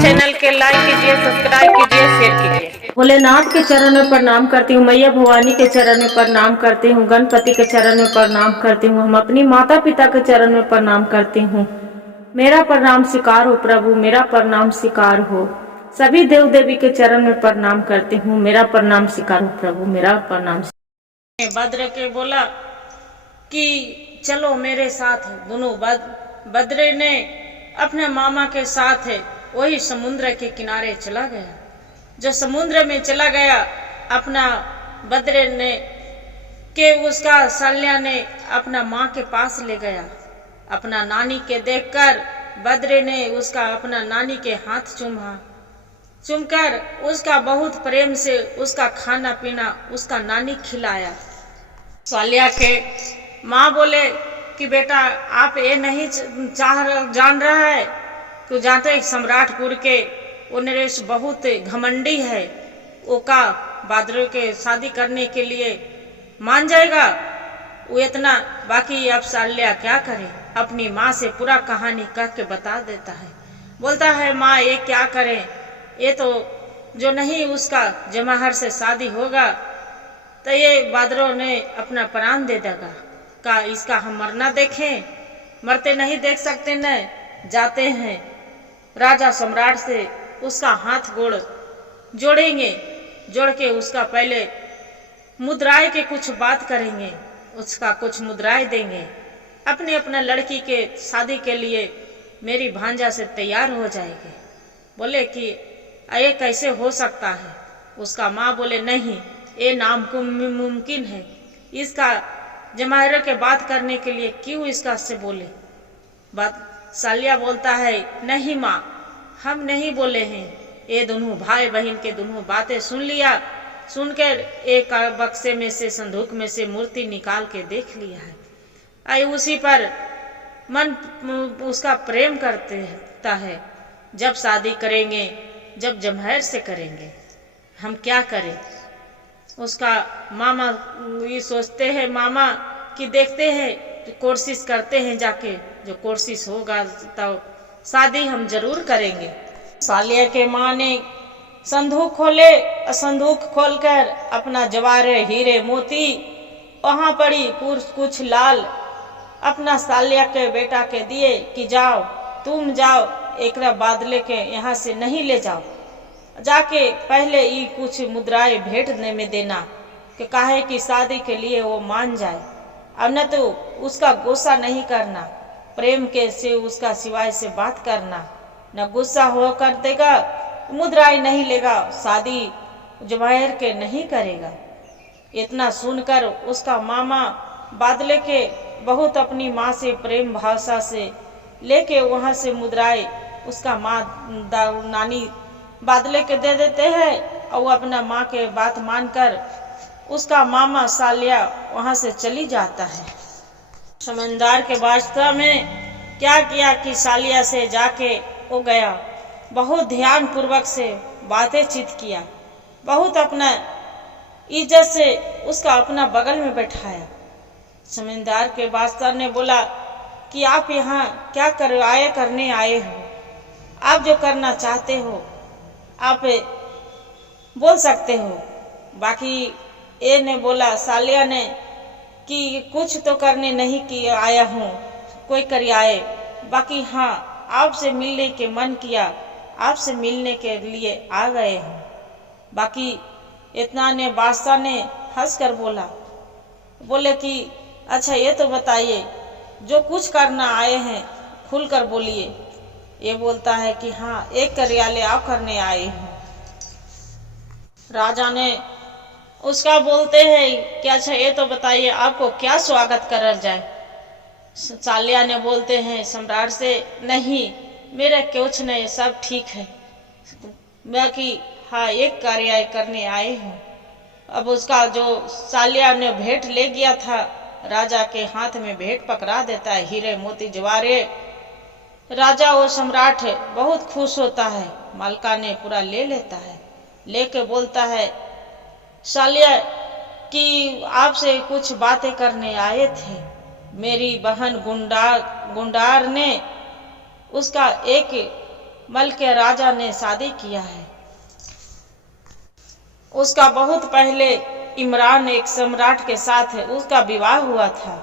Channel के like कीजिए, subscribe कीजिए, शेयर कीजिए। भोलेनाथ के चरण में प्रणाम करती हूँ, मैया भवानी के चरण में प्रणाम करती हूँ, गणपति के चरण में प्रणाम करती हूँ, हम अपनी माता पिता के चरण में प्रणाम करती हूँ। मेरा प्रणाम स्वीकार हो प्रभु, मेरा प्रणाम स्वीकार हो। सभी देव देवी के चरण में प्रणाम करती हूँ, मेरा प्रणाम स्वीकार हो प्रभु, मेरा प्रणाम। बद्र के बोला कि चलो मेरे साथ। दोनों बद्र ने अपने मामा के साथ वही समुद्र के किनारे चला गया। जो समुद्र में चला गया, अपना बद्र ने के उसका साल्या ने अपना माँ के पास ले गया। अपना नानी के देखकर बद्र ने उसका अपना नानी के हाथ चूमकर उसका बहुत प्रेम से उसका खाना पीना उसका नानी खिलाया। साल्या के माँ बोले कि बेटा आप ये नहीं जान रहा है कि जानते सम्राटपुर के वो नरेश बहुत घमंडी है, वो का बद्र के शादी करने के लिए मान जाएगा वो इतना। बाकी अब साल्या क्या करे, अपनी माँ से पूरा कहानी कह के बता देता है। बोलता है माँ ये क्या करें, ये तो जो नहीं उसका जमाहर से शादी होगा तो ये बद्रों ने अपना प्राण दे देगा। का इसका हम मरना देखें, मरते नहीं देख सकते न। जाते हैं राजा सम्राट से उसका हाथ गोड़ जोड़ेंगे, जोड़ के उसका पहले मुद्राएं के कुछ बात करेंगे, उसका कुछ मुद्राएं देंगे। अपना लड़की के शादी के लिए मेरी भांजा से तैयार हो जाएगी। बोले कि ये कैसे हो सकता है। उसका माँ बोले नहीं ये नामुमकिन है, इसका जमाहर के बात करने के लिए क्यों इसका से बोले। बात सालिया बोलता है नहीं माँ हम नहीं बोले हैं, ये दोनों भाई बहन के दोनों बातें सुन लिया। सुनकर एक बक्से में से संदूक में से मूर्ति निकाल के देख लिया है। आई उसी पर मन उसका प्रेम करता है। जब शादी करेंगे, जब जमहर से करेंगे, हम क्या करें। उसका मामा ये सोचते हैं मामा कि देखते हैं कोशिश करते हैं, जाके जो कोशिश होगा तो शादी हम जरूर करेंगे। सालिया के माँ ने संदूक खोले, संदूक खोलकर अपना जवाहर हीरे मोती वहां पड़ी कुछ लाल अपना सालिया के बेटा के दिए कि जाओ तुम जाओ, एक बादले के यहाँ से नहीं ले जाओ, जाके पहले ये कुछ मुद्राएं भेंटने में देना कि काहे की शादी के लिए वो मान जाए। अब न तो उसका गुस्सा नहीं करना, प्रेम के से उसका सिवाय से बात करना, न गुस्सा हो कर देगा मुद्राएं नहीं लेगा, शादी जवाहर के नहीं करेगा। इतना सुनकर उसका मामा बादले के बहुत अपनी माँ से प्रेम भाषा से लेके वहां से मुद्राएं उसका माँ नानी बादले के दे देते हैं और वो अपना माँ के बात मानकर उसका मामा सालिया वहां से चली जाता है। समझदार के वास्ता में क्या किया कि सालिया से जाके वो गया, बहुत ध्यान पूर्वक से बातें चित किया, बहुत अपना इज्जत से उसका अपना बगल में बैठाया। समझदार के वास्ता ने बोला कि आप यहाँ क्या करने आए हो, आप जो करना चाहते हो आप बोल सकते हो। बाकी ए ने बोला सालिया ने कि कुछ तो करने नहीं कि आया हूँ, कोई कर आए, बाकी हाँ आपसे मिलने के मन किया, आपसे मिलने के लिए आ गए हैं। बाकी इतना ने बादशाह ने हंस कर बोले कि अच्छा ये तो बताइए जो कुछ करना आए हैं खुल कर बोलिए। ये बोलता है कि हाँ एक कार्यालय आप करने आए हैं। राजा ने उसका बोलते हैं कि अच्छा ये तो बताइए आपको क्या स्वागत करा जाए। सालिया ने बोलते हैं सम्राट से नहीं मेरा कुछ नहीं, सब ठीक है, बाकी हाँ एक कार्य करने आए हूँ। अब उसका जो सालिया ने भेंट ले गया था, राजा के हाथ में भेंट पकड़ा देता है, हीरे मोती जवाहर। राजा वो सम्राट है बहुत खुश होता है, मालका ने पूरा ले लेता है, लेके बोलता है सालिया कि आपसे कुछ बातें करने आए थे। मेरी बहन गुंडार ने उसका एक मल्क के राजा ने शादी किया है। उसका बहुत पहले इमरान एक सम्राट के साथ उसका विवाह हुआ था।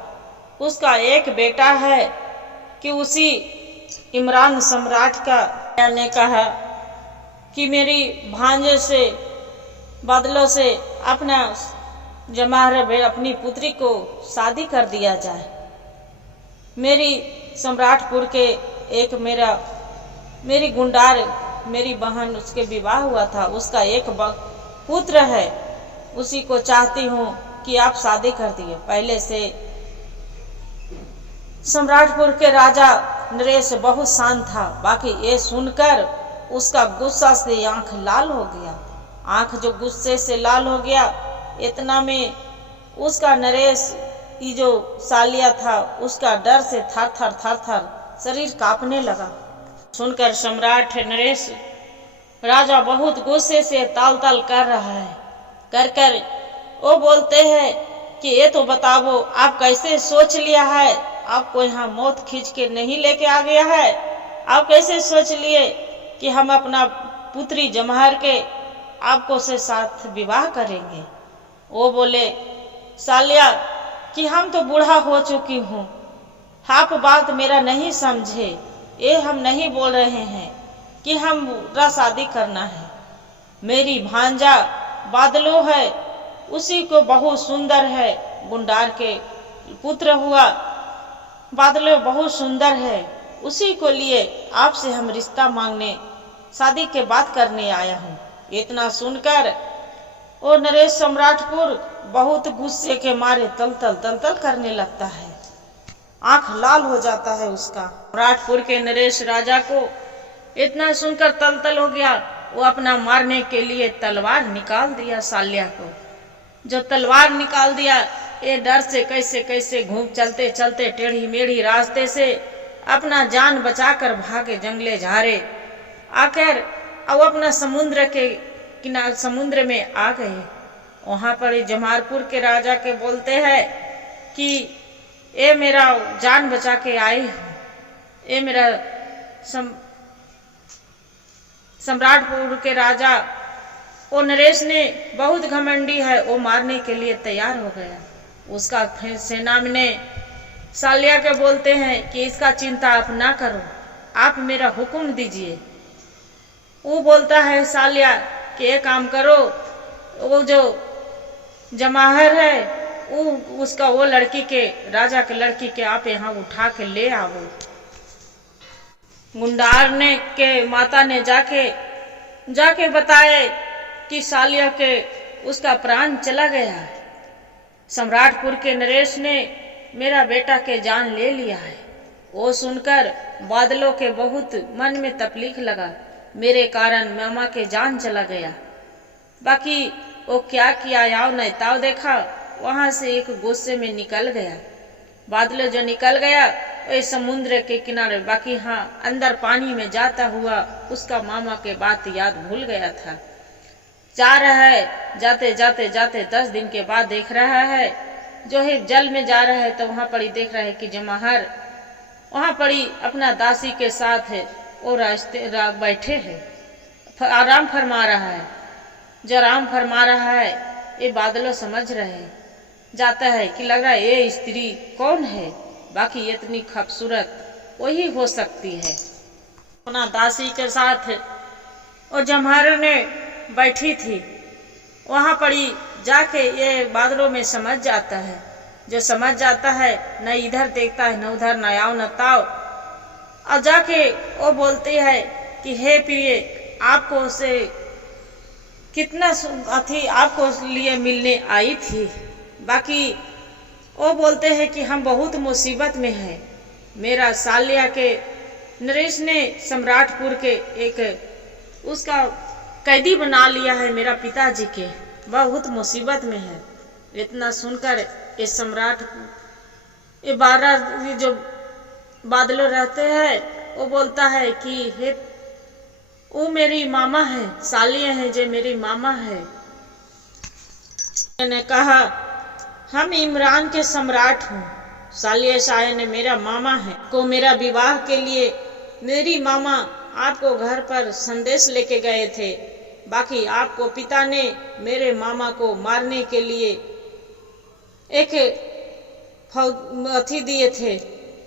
उसका एक बेटा है कि उसी इमरान सम्राट का ने कहा कि मेरी भांजे से बादलों से अपना जमाहर अपनी पुत्री को शादी कर दिया जाए। मेरी सम्राटपुर के एक मेरी गुंडार मेरी बहन उसके विवाह हुआ था, उसका एक पुत्र है, उसी को चाहती हूँ कि आप शादी कर दिए। पहले से सम्राटपुर के राजा नरेश बहुत शांत था, बाकी ये सुनकर उसका गुस्सा से आंख लाल हो गया। आंख जो गुस्से से लाल हो गया, इतना में उसका नरेश ये जो सालिया था उसका डर से थर थर शरीर कांपने लगा। सुनकर सम्राट नरेश राजा बहुत गुस्से से ताल ताल कर रहा है। कर वो बोलते हैं कि ये तो बताओ आप कैसे सोच लिया है, आपको यहाँ मौत खींच के नहीं लेके आ गया है, आप कैसे सोच लिए कि हम अपना पुत्री जमहर के आपको से साथ विवाह करेंगे। वो बोले सालिया कि हम तो बूढ़ा हो चुकी हूँ, आप बात मेरा नहीं समझे, ये हम नहीं बोल रहे हैं कि हम शादी करना है। मेरी भांजा बादलो है, उसी को बहुत सुंदर है, गुंडार के पुत्र हुआ, बादलो बहुत सुंदर है, उसी को लिए आपसे हम रिश्ता मांगने शादी के बात करने आया हूँ। इतना सुनकर वो नरेश सम्राटपुर बहुत गुस्से के मारे तल तल करने लगता है, आंख लाल हो जाता है उसका। सम्राटपुर के नरेश राजा को इतना सुनकर तल हो गया, वो अपना मारने के लिए तलवार निकाल दिया सालिया को। जो तलवार निकाल दिया, ये डर से कैसे घूम चलते टेढ़ी मेढ़ी रास्ते से अपना जान बचाकर भागे जंगले झारे। आखिर अब अपना समुद्र के किनारे समुद्र में आ गए। वहां पर जमालपुर के राजा के बोलते हैं कि ये मेरा जान बचा के आए हूँ, ये मेरा सम्राटपुर के राजा वो नरेश ने बहुत घमंडी है, वो मारने के लिए तैयार हो गया। उसका सेना में सालिया के बोलते हैं कि इसका चिंता आप ना करो, आप मेरा हुक्म दीजिए। वो बोलता है सालिया कि एक काम करो, वो जो जमाहर है वो लड़की के राजा के लड़की के आप यहाँ उठा के ले आओ। गुंडार ने के माता ने जाके बताए कि सालिया के उसका प्राण चला गया। सम्राटपुर के नरेश ने मेरा बेटा के जान ले लिया है। वो सुनकर बादलों के बहुत मन में तकलीफ लगा, मेरे कारण मामा के जान चला गया। बाकी वो क्या किया याव नहीं ताव देखा, वहां से एक गुस्से में निकल गया। बादलों जो निकल गया वही समुद्र के किनारे, बाकी हाँ अंदर पानी में जाता हुआ उसका मामा के बात याद भूल गया था। जा रहा है, जाते 10 दिन के बाद देख रहा है जो है जल में जा रहा है, तो वहां पर ही देख रहा है कि जमाहर वहां पर ही अपना दासी के साथ है वो रास्ते बैठे हैं, आराम फरमा रहा है। जो आराम फरमा रहा है ये बादलों समझ रहे जाता है कि लग रहा है ये स्त्री कौन है, बाकी इतनी खूबसूरत वही हो सकती है। अपना दासी के साथ और जमहर ने बैठी थी, वहां पर ही जाके ये बादलों में समझ जाता है। जो समझ जाता है न इधर देखता है न उधर, न आओ न ताओ, और जाके वो बोलती है कि हे प्रिय आपको से कितना अथी आपको लिए मिलने आई थी। बाकी वो बोलते हैं कि हम बहुत मुसीबत में हैं, मेरा सालिया के नरेश ने सम्राटपुर के एक उसका कैदी बना लिया है, मेरा पिताजी के बहुत मुसीबत में है। इतना सुनकर ये सम्राट ये 12 जो बादलों रहते हैं वो बोलता है कि हे वो मेरी मामा है, सालिया है जो मेरी मामा है। मैंने कहा हम इमरान के सम्राट हूँ, सालिया शाह ने मेरा मामा है को मेरा विवाह के लिए मेरी मामा आपको घर पर संदेश लेके गए थे, बाकी आपको पिता ने मेरे मामा को मारने के लिए एक अथी दिए थे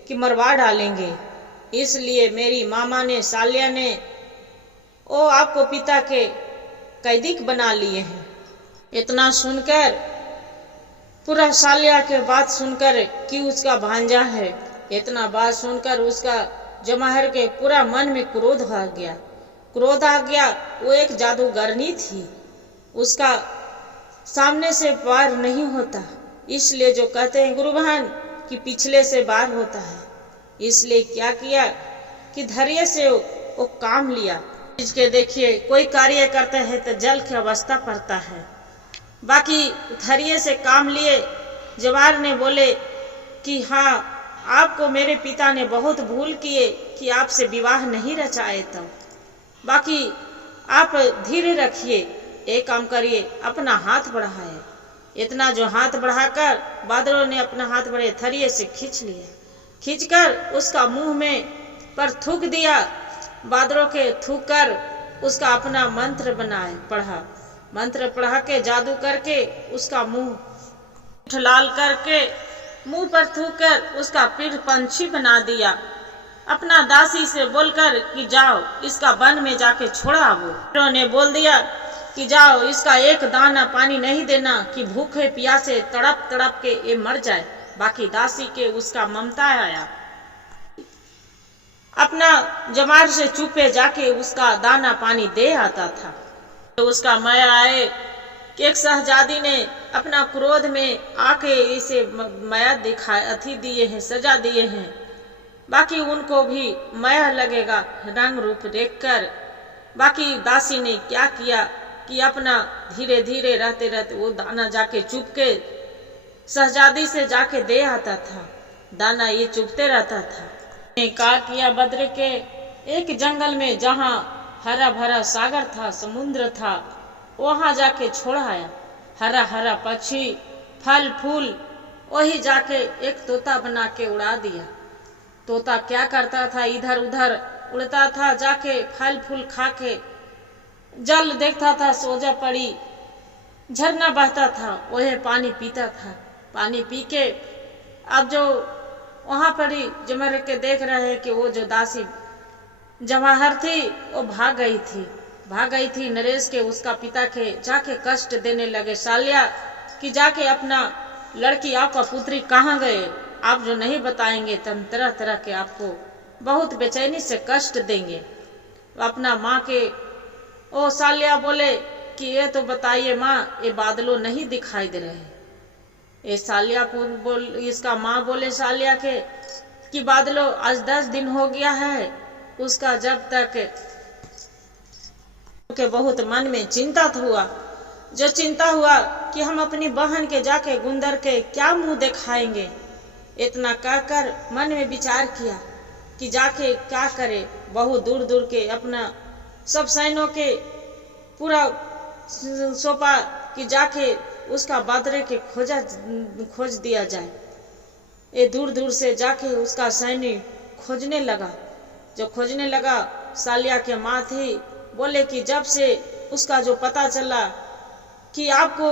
कि मरवा डालेंगे। इसलिए मेरी मामा ने, साल्या ने, वो आपको पिता के कैदी बना लिए हैं। इतना सुनकर पूरा साल्या के बात सुनकर कि उसका भांजा है, इतना बात सुनकर उसका जमाहर के पूरा मन में क्रोध आ गया। वो एक जादूगरनी थी, उसका सामने से पार नहीं होता, इसलिए जो कहते हैं गुरु बहन कि पिछले से बार होता है। इसलिए क्या किया कि धैर्य से वो काम लिया। इसके देखिए कोई कार्य करते हैं तो जल की अवस्था पड़ता है, बाकी धैर्य से काम लिए। जवार ने बोले कि हाँ, आपको मेरे पिता ने बहुत भूल किए कि आपसे विवाह नहीं रचाए, तब बाकी आप धीरे रखिए, एक काम करिए, अपना हाथ बढ़ाए। इतना जो हाथ बढ़ाकर बादलों ने अपना हाथ बड़े धैर्य से खींच लिए, खींचकर उसका मुंह में पर थूक दिया। बादलों के थूक कर उसका अपना मंत्र बनाए, पढ़ा, मंत्र पढ़ा के जादू करके उसका मुंह लाल करके मुंह पर थूक कर उसका पीठ पंछी बना दिया। अपना दासी से बोलकर कि जाओ इसका वन में जाके छोड़ा वो। उन्होंने बोल दिया कि जाओ इसका एक दाना पानी नहीं देना कि भूखे प्यासे तड़प तड़प के ये मर जाए। बाकी दासी के उसका ममता आया, अपना जमार से चुपे जाके उसका दाना पानी दे आता था। तो उसका माया आए कि एक शहजादी ने अपना क्रोध में आके इसे माया दिखा अथी दिए हैं, सजा दिए हैं। बाकी उनको भी माया लगेगा रंग रूप देखकर। बाकी दासी ने क्या किया कि अपना धीरे धीरे रहते रहते वो दाना जाके चुपके शहजादी से जाके दे आता था। दाना ये चुपते रहता था। क्या किया, बद्र के एक जंगल में जहाँ हरा भरा सागर था, समुद्र था, वहां जाके छोड़ आया। हरा हरा पक्षी, फल फूल, वही जाके एक तोता बना के उड़ा दिया। तोता क्या करता था, इधर उधर उड़ता था, जाके फल फूल खा के जल देखता था, सोजा पड़ी झरना बहता था, वही पानी पीता था। पानी पी के अब जो वहां पड़ी जमर के देख रहे हैं कि वो जो दासी जवाहर थी वो भाग गई थी नरेश के, उसका पिता के जाके कष्ट देने लगे। साल्या कि जाके अपना लड़की आपका पुत्री कहाँ गए, आप जो नहीं बताएंगे तो हम तरह तरह के आपको बहुत बेचैनी से कष्ट देंगे। अपना माँ के ओ साल्या बोले कि ये तो बताइए माँ, ये बादलों नहीं दिखाई दे रहे। ये साल्या को बोल, इसका माँ बोले साल्या के कि बादलों आज 10 दिन हो गया है उसका, जब तक के बहुत मन में चिंता हुआ, जो चिंता हुआ कि हम अपनी बहन के जाके गुंदर के क्या मुंह दिखाएंगे। इतना कहकर मन में विचार किया कि जाके क्या करे। बहुत दूर दूर के अपना सब सैनों के पूरा सौंपा कि जाके उसका बादरे के खोज दिया जाए। ये दूर दूर से जाके उसका सैनिक खोजने लगा। जो खोजने लगा, सालिया के माँ थी, बोले कि जब से उसका जो पता चला कि आपको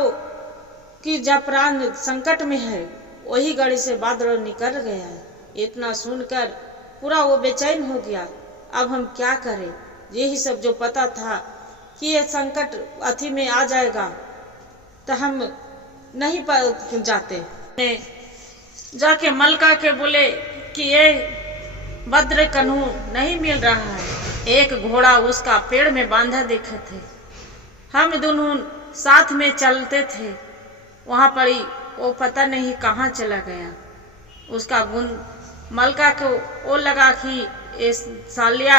कि जब प्राण संकट में है, वही गाड़ी से बादल निकल गया है। इतना सुनकर पूरा वो बेचैन हो गया। अब हम क्या करें, यही सब जो पता था कि ये संकट अथी में आ जाएगा तो हम नहीं जाते। जाके मलका के बोले कि ये बद्र कन्हू नहीं मिल रहा है। एक घोड़ा उसका पेड़ में बांधा दिखे थे, हम दोनों साथ में चलते थे, वहां पर ही वो पता नहीं कहाँ चला गया। उसका मलका को वो लगा कि ये सालिया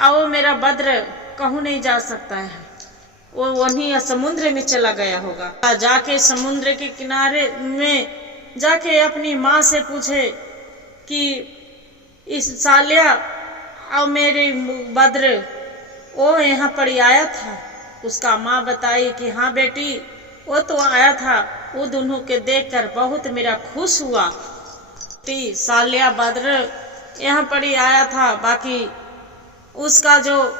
आओ मेरा बद्र कहूँ नहीं जा सकता है, वो वहीं समुद्र में चला गया होगा। जाके समुद्र के किनारे में जाके अपनी माँ से पूछे कि इस सालिया और मेरे बद्र वो यहाँ पर आया था। उसका माँ बताई कि हाँ बेटी वो तो आया था, वो दोनों के देखकर बहुत मेरा खुश हुआ। सालिया बद्र यहाँ पर ही आया था। बाकी उसका जो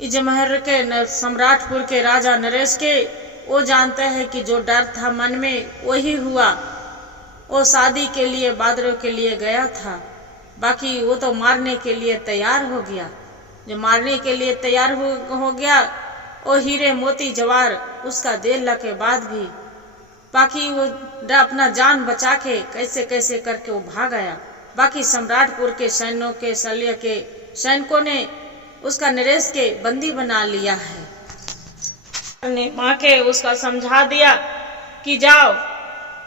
इजमहर के सम्राटपुर के राजा नरेश के, वो जानते हैं कि जो डर था मन में वही हुआ। वो शादी के लिए बादरों के लिए गया था, बाकी वो तो मारने के लिए तैयार हो गया। जो मारने के लिए तैयार हो गया, वो हीरे मोती जवार उसका देने के बाद भी बाकी वो अपना जान बचा के कैसे कैसे करके वो भाग आया। बाकी सम्राटपुर के सैन्यों के शल्य के सैनिकों ने उसका नरेश के बंदी बना लिया है। ने माँ के उसका समझा दिया कि जाओ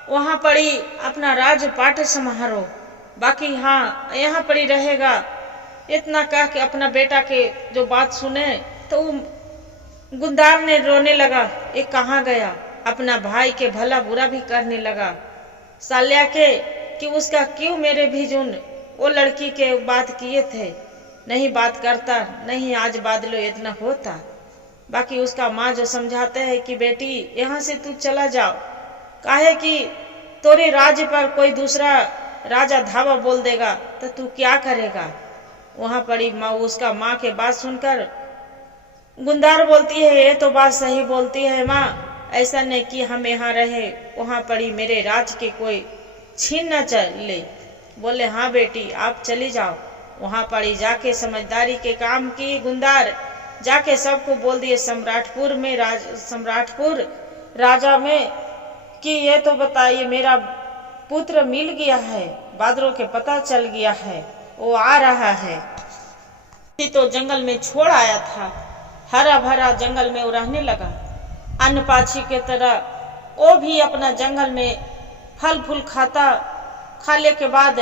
वहां पर ही अपना राजपाट संभालो, बाकी हाँ यहाँ पर ही रहेगा। इतना कह के अपना बेटा के जो बात सुने तो गुंदार ने रोने लगा, ये कहाँ गया। अपना भाई के भला बुरा भी करने लगा साल्या के कि उसका क्यों मेरे भी जुन वो लड़की के बात किए थे, नहीं बात करता, नहीं आज बादलो इतना होता। बाकी उसका माँ जो समझाते हैं कि बेटी यहाँ से तू चला जाओ, काहे कि तोरे राज्य पर कोई दूसरा राजा धावा बोल देगा तो तू क्या करेगा। वहां पड़ी माँ, उसका माँ के बात सुनकर गुंदार बोलती है, ये तो बात सही बोलती है माँ, ऐसा नहीं कि हम यहाँ रहे, वहां पड़ी मेरे राज के कोई छीन न चले। बोले हाँ बेटी आप चली जाओ। वहां पड़ी जाके समझदारी के काम की गुंदार, जाके सबको बोल दिए सम्राटपुर राजा में कि ये तो बताइए मेरा पुत्र मिल गया है, बादरों के पता चल गया है, वो आ रहा है। तो जंगल में छोड़ आया था, हरा भरा जंगल में वो रहने लगा अन्न पाछी के तरह। वो भी अपना जंगल में फल फूल खाता, खाने के बाद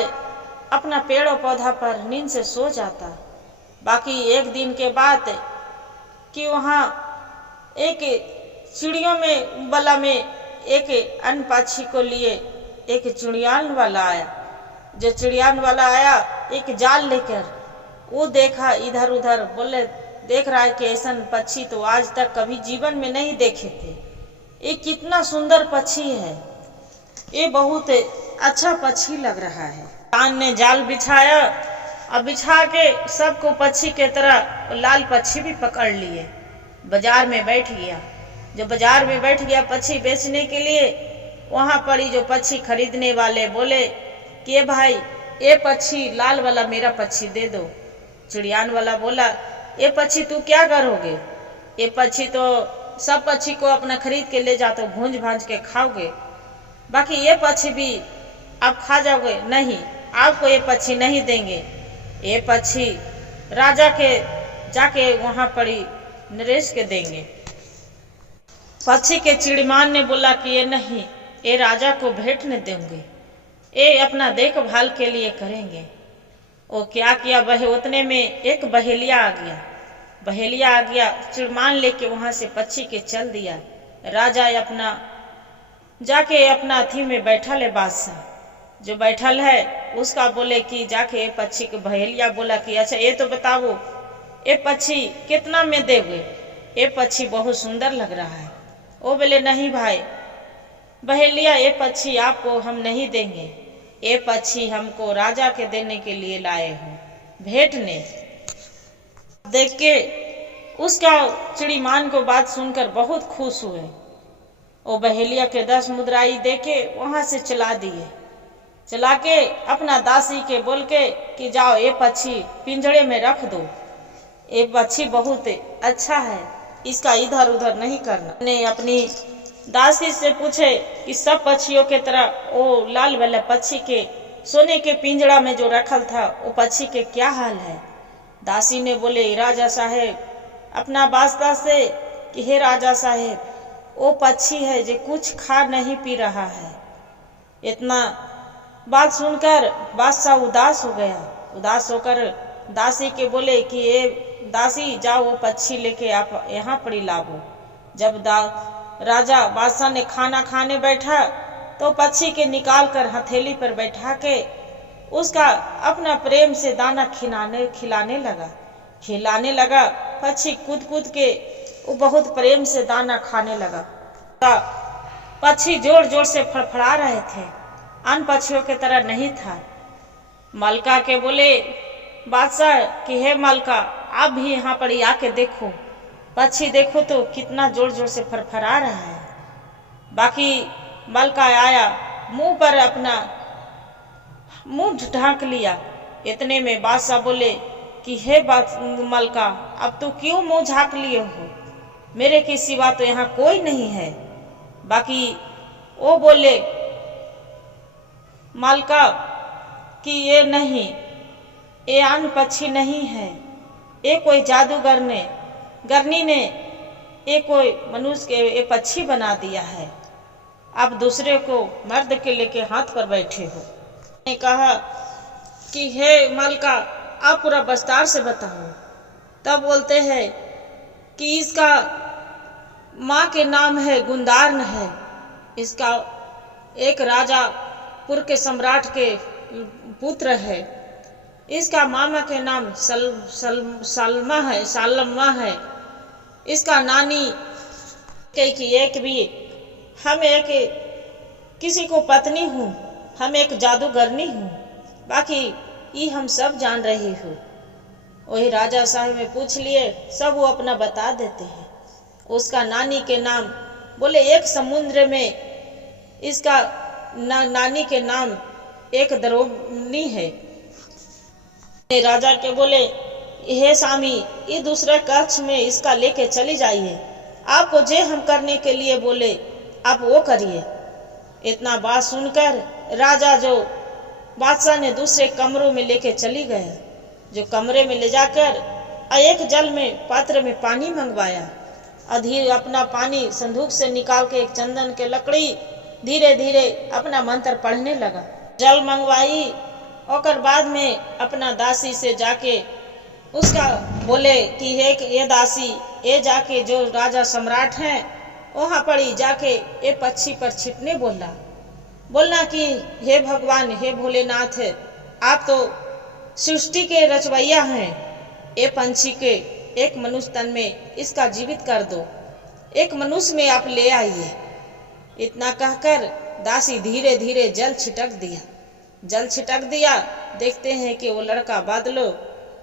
अपना पेड़ों पौधा पर नींद से सो जाता। बाकी एक दिन के बाद कि वहाँ एक चिड़ियों में बला में एक अन्न पाछी को लिए एक चिड़ियान वाला आया। जो चिड़ियान वाला आया एक जाल लेकर, वो देखा इधर उधर, बोले देख रहा है कि ऐसा पक्षी तो आज तक कभी जीवन में नहीं देखे थे, ये कितना सुंदर पक्षी है, ये बहुत अच्छा पक्षी लग रहा है। कान ने जाल बिछाया और बिछा के सबको पक्षी के तरह लाल पक्षी भी पकड़ लिए, बाजार में बैठ गया। जो बाजार में बैठ गया पक्षी बेचने के लिए, वहां पड़ी जो पक्षी खरीदने वाले बोले कि ये भाई ये पक्षी लाल वाला मेरा पक्षी दे दो। चिड़ियान वाला बोला ये पक्षी तू क्या करोगे, ये पक्षी तो सब पक्षी को अपना खरीद के ले जाते हो, भूंज भांज के खाओगे, बाकी ये पक्षी भी आप खा जाओगे, नहीं आपको ये पक्षी नहीं देंगे। ये पक्षी राजा के जाके वहां पड़ी नरेश के देंगे। पक्षी के चिड़िमान ने बोला कि ये नहीं, ये राजा को भेंट न देंगे, ये अपना देखभाल के लिए करेंगे। वो क्या किया, उतने में एक बहेलिया आ गया। बहेलिया आ गया, चिड़मान लेके वहां से पक्षी के चल दिया। राजा अपना जाके अपना अथी में बैठा ले, बादशाह जो बैठल है उसका बोले कि जाके पक्षी के बहेलिया बोला कि अच्छा ये तो बताओ ये पक्षी कितना में देगे, ये पक्षी बहुत सुंदर लग रहा है। वो बोले नहीं भाई बहेलिया, ये पक्षी आपको हम नहीं देंगे, ये पक्षी हमको राजा के देने के लिए लाए हो भेंटने। देख के उसका चिड़ीमान को बात सुनकर बहुत खुश हुए। वो बहेलिया के 10 मुद्राई देके वहां से चला दिए। चला के अपना दासी के बोल के कि जाओ ये पक्षी पिंजड़े में रख दो, ये पक्षी बहुत अच्छा है, इसका इधर उधर नहीं करना। ने अपनी दासी से पूछे कि सब पक्षियों के तरह वो लाल वाला पक्षी के सोने के पिंजड़ा में जो रखल था वो पक्षी के क्या हाल है। दासी ने बोले राजा साहेब अपना बादशाह से कि हे राजा साहेब वो पक्षी है जो कुछ खा नहीं पी रहा है। इतना बात सुनकर बादशाह उदास हो गया। उदास होकर दासी के बोले कि ये दासी जाओ वो पक्षी लेके आप यहाँ पर ही लाओ। जब राजा बादशाह ने खाना खाने बैठा तो पक्षी के निकाल कर हथेली पर बैठा के उसका अपना प्रेम से दाना खिलाने लगा। पक्षी कूद कूद के वो बहुत प्रेम से दाना खाने लगा। पक्षी जोर जोर से फड़फड़ा रहे थे, अन्य पक्षियों की तरह नहीं था। मलका के बोले बादशाह कि हे मलका, आप भी यहाँ पर आके देखो, पक्षी देखो तो कितना जोर जोर से फरफरा रहा है। बाकी मलका आया, मुंह पर अपना मुंह ढांक लिया। इतने में बादशाह बोले कि हे मलका, अब तो क्यों मुंह झाँक लिए हो, मेरे के सिवा तो यहाँ कोई नहीं है। बाकी वो बोले मलका कि ये नहीं, ये अन्य पक्षी नहीं है, ये कोई गरनी ने ये कोई मनुष्य के ये पक्षी बना दिया है। आप दूसरे को मर्द के लेके हाथ पर बैठे हो। ने कहा कि हे मलका, आप पूरा विस्तार से बताओ। तब बोलते हैं कि इसका माँ के नाम है गुंदार्न है, इसका एक राजा पुर के सम्राट के पुत्र है, इसका मामा के नाम सालमा है, इसका नानी की एक भी, हम एक किसी को पत्नी हूँ, हम एक जादूगरनी हूँ, बाकी ये हम सब जान रही हूँ। वही राजा साहब में पूछ लिए, सब वो अपना बता देते हैं। उसका नानी के नाम बोले एक समुद्र में इसका नानी के नाम एक द्रौपदी है। राजा के बोले हे स्वामी, ये दूसरे कक्ष में इसका लेके चली जाइए, आपको जे हम करने के लिए बोले आप वो करिए। इतना बात सुनकर राजा जो बादशाह ने दूसरे कमरों में लेके चली गए, जो कमरे में ले जाकर एक जल में पात्र में पानी मंगवाया। अधीर अपना पानी संदूक से निकाल के एक चंदन के लकड़ी धीरे धीरे अपना मंत्र पढ़ने लगा। जल मंगवाई और बाद में अपना दासी से जाके उसका बोले कि ये दासी, ये जाके जो राजा सम्राट हैं वहाँ पड़ी जाके ये पक्षी पर छिपने बोलना कि हे भगवान, हे भोलेनाथ, आप तो सृष्टि के रचवैया हैं, ये पंछी के एक मनुष्य तन में इसका जीवित कर दो, एक मनुष्य में आप ले आइए। इतना कहकर दासी धीरे धीरे जल छिटक दिया। देखते हैं कि वो लड़का बादलों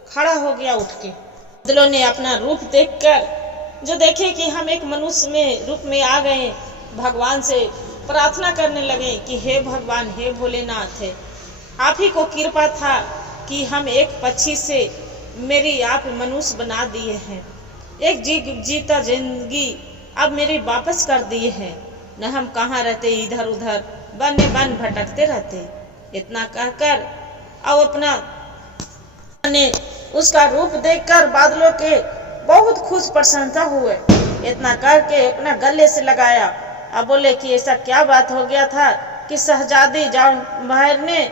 खड़ा हो गया उठ के। बादलों ने अपना रूप देखकर जो देखे कि हम एक मनुष्य में रूप में आ गए, भगवान से प्रार्थना करने लगे कि हे भगवान, हे भोलेनाथ, आप ही को कृपा था कि हम एक पक्षी से मेरी आप मनुष्य बना दिए हैं, एक जीता जिंदगी अब मेरी वापस कर दिए हैं, न हम कहाँ रहते, इधर उधर बन भटकते रहते। इतना कहकर अब अपना ने उसका रूप देखकर बादलों के बहुत खुश प्रसन्नता हुए। इतना करके अपना गले से लगाया। अब बोले कि ऐसा क्या बात हो गया था कि शहजादी जौहर ने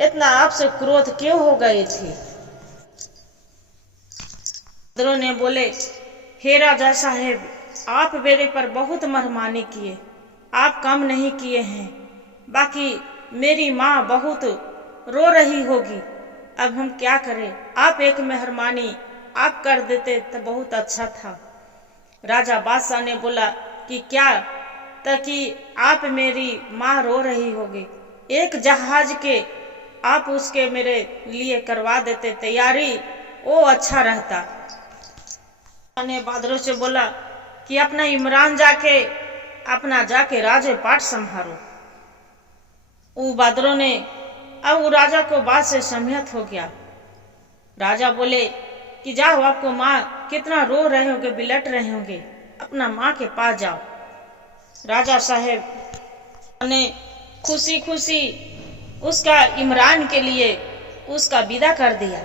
इतना आपसे क्रोध क्यों हो गई थी। बादलों ने बोले हे राजा साहेब, आप मेरे पर बहुत मेहरबानी किए, आप कम नहीं किए हैं। बाकी मेरी माँ बहुत रो रही होगी, अब हम क्या करें, आप एक मेहरबानी आप कर देते तो बहुत अच्छा था। राजा बादशाह ने बोला कि क्या, ताकि आप मेरी माँ रो रही होगी, एक जहाज के आप उसके मेरे लिए करवा देते तैयारी, वो अच्छा रहता। ने बादलों से बोला कि अपना इमरान जाके राजे पाठ संभालो। वो बादलों ने अब वो राजा को बात से सहमत हो गया। राजा बोले कि जाओ, आपको माँ कितना रो रहे होंगे, बिलट रहे होंगे, अपना माँ के पास जाओ। राजा साहेब ने खुशी खुशी उसका इमरान के लिए उसका विदा कर दिया।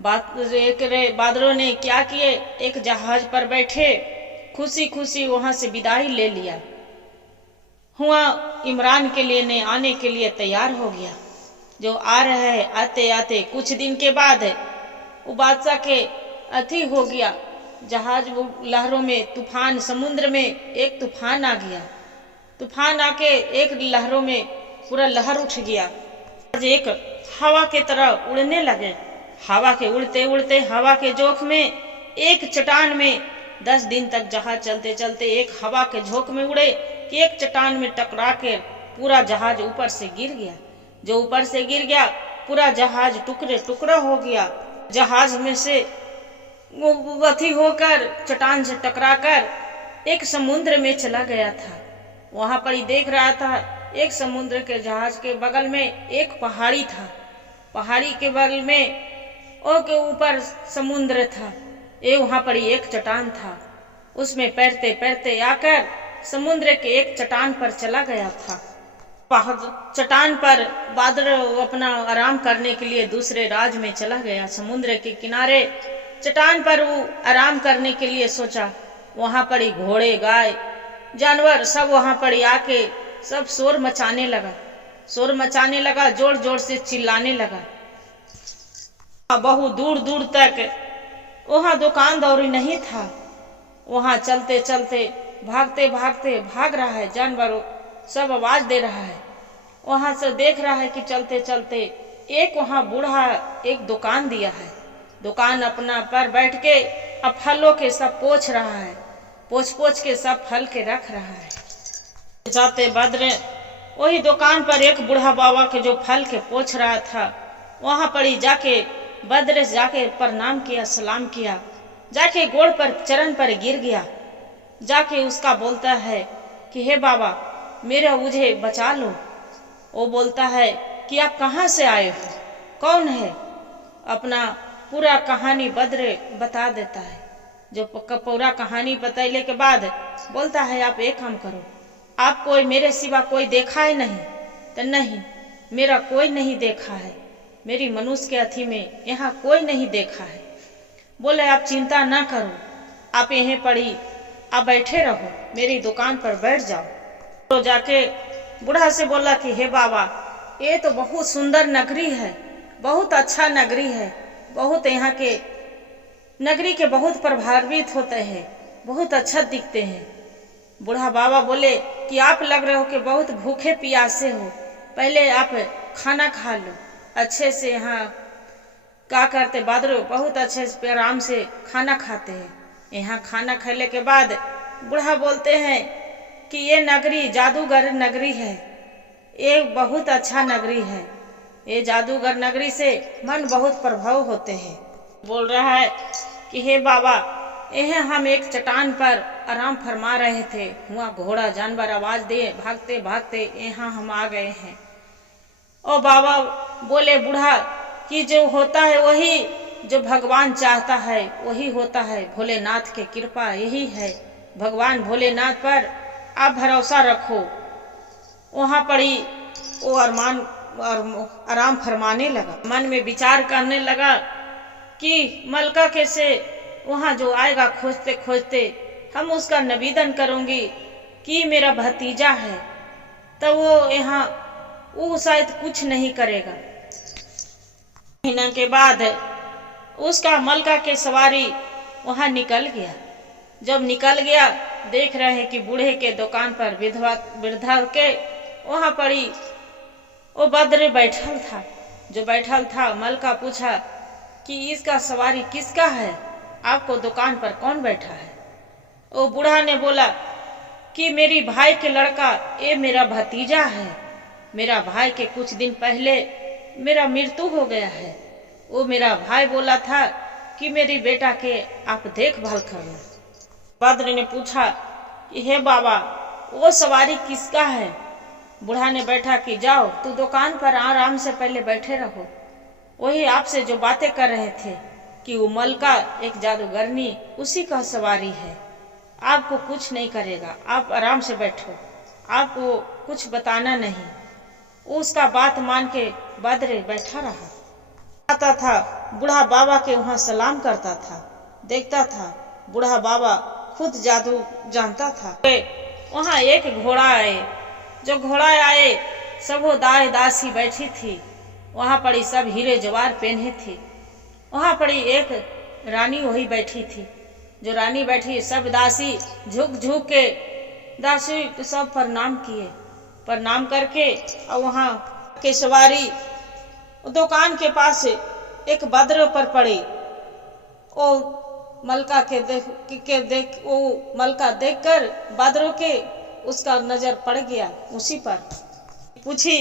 बादलों ने क्या किए, एक जहाज पर बैठे खुशी खुशी वहां से विदाई ले लिया। हुआ इमरान के लिए ने आने के लिए तैयार हो गया। जो आ रहे हैं, आते आते कुछ दिन के बाद वो बादशाह के अति हो गया। जहाज वो लहरों में, तूफान समुद्र में एक तूफान आ गया। तूफान आके एक लहरों में पूरा लहर उठ गया। एक हवा के तरह उड़ने लगे। हवा के उड़ते उड़ते हवा के जोख में एक चट्टान में 10 दिन तक जहाज चलते चलते एक हवा के झोंक में उड़े कि एक चट्टान में टकरा के पूरा जहाज ऊपर से गिर गया। जो ऊपर से गिर गया पूरा जहाज टुकड़े टुकड़ा हो गया। जहाज में से अथी होकर चट्टान से टकराकर एक समुद्र में चला गया था। वहां पर ही देख रहा था एक समुद्र के जहाज के बगल में एक पहाड़ी था। पहाड़ी के बगल में और के ऊपर समुद्र था। वहां पर ही एक चट्टान था। उसमें तैरते तैरते आकर समुद्र के एक चट्टान पर चला गया था। चट्टान पर बादल अपना आराम करने के लिए दूसरे राज्य में चला गया। समुद्र के किनारे चट्टान पर वो आराम करने के लिए सोचा। वहां पर ही घोड़े गाय जानवर सब वहां पर ही आके सब शोर मचाने लगा, जोर जोर से चिल्लाने लगा। बहुत दूर दूर तक वहां दुकान दौरी नहीं था। वहां चलते चलते भागते भागते भाग रहा है। जानवर सब आवाज दे रहा है। वहां से देख रहा है कि चलते चलते एक वहां बूढ़ा एक दुकान दिया है। दुकान अपना पर बैठ के अब फलों के सब पोछ रहा है। पोछ के सब फल के रख रहा है। जाते बद्र वही दुकान पर एक बूढ़ा बाबा के जो फल के पोछ रहा था, वहां पर ही जाके बद्र जाके प्रणाम किया, सलाम किया। जाके गोड़ पर चरण पर गिर गया। जाके उसका बोलता है कि हे बाबा मेरा मुझे बचा लो। वो बोलता है कि आप कहाँ से आए हो, कौन है? अपना पूरा कहानी बद्र बता देता है। जो पूरा कहानी बतैले के बाद बोलता है आप एक काम करो, आप कोई मेरे सिवा कोई देखा है नहीं? तो नहीं, मेरा कोई नहीं देखा है। मेरी मनुष्य के अथी में यहाँ कोई नहीं देखा है। बोले आप चिंता ना करो, आप यहीं पड़ी आप बैठे रहो, मेरी दुकान पर बैठ जाओ। तो जाके बूढ़ा से बोला कि हे बाबा ये तो बहुत सुंदर नगरी है, बहुत अच्छा नगरी है, बहुत यहाँ के नगरी के बहुत प्रभावित होते हैं, बहुत अच्छा दिखते हैं। बूढ़ा बाबा बोले कि आप लग रहे हो कि बहुत भूखे प्यासे हो, पहले आप खाना खा लो अच्छे से। यहाँ क्या करते बादरो बहुत अच्छे से आराम से खाना खाते हैं। यहाँ खाना खाने के बाद बूढ़ा बोलते हैं कि ये नगरी जादूगर नगरी है, ये बहुत अच्छा नगरी है। ये जादूगर नगरी से मन बहुत प्रभाव होते हैं। बोल रहा है कि हे बाबा यह हम एक चट्टान पर आराम फरमा रहे थे, हुआ घोड़ा जानवर आवाज दे भागते भागते यहाँ हम आ गए हैं। और बाबा बोले बूढ़ा कि जो होता है वही जो भगवान चाहता है वही होता है। भोलेनाथ की कृपा यही है, भगवान भोलेनाथ पर आप भरोसा रखो। वहां पर ही वो आराम फरमाने लगा। मन में विचार करने लगा कि मलका कैसे वहां जो आएगा खोजते खोजते हम उसका निवेदन करूंगी कि मेरा भतीजा है, तो वो यहाँ वो शायद कुछ नहीं करेगा। महीना के बाद उसका मलका के सवारी वहां निकल गया। जब निकल गया देख रहे हैं कि बूढ़े के दुकान पर वृद्धा के वहां पड़ी वो बद्र बैठल था। जो बैठल था मलका पूछा कि इसका सवारी किसका है, आपको दुकान पर कौन बैठा है? वो बूढ़ा ने बोला कि मेरी भाई के लड़का ये मेरा भतीजा है। मेरा भाई के कुछ दिन पहले मेरा मृत्यु हो गया है। वो मेरा भाई बोला था कि मेरी बेटा के आप देखभाल करना। बद्र ने पूछा कि हे बाबा वो सवारी किसका है? बूढ़ा ने बैठा कि जाओ तू दुकान पर आराम से पहले बैठे रहो। वही आपसे जो बातें कर रहे थे कि वो मलका एक जादूगरनी उसी का सवारी है, आपको कुछ नहीं करेगा, आप आराम से बैठो, आपको कुछ बताना नहीं। उसका बात मान के बद्र बैठा रहा। आता था बूढ़ा बाबा के वहां सलाम करता था, देखता था बूढ़ा बाबा खुद जादू जानता था। वहां एक घोड़ा आए, जो घोड़ा आए सब वो दाए दासी बैठी थी। वहां पड़ी सब हीरे जवार पहने थी। वहां पड़ी एक रानी वही बैठी थी। जो रानी बैठी सब दासी झुक झुक के दासी सब प्रणाम किए। प्रणाम करके और वहां के सवारी दुकान के पास एक बद्र पर पड़ी। ओ मलका के देख वो मलका देखकर बद्रों के उसका नजर पड़ गया उसी पर। पूछी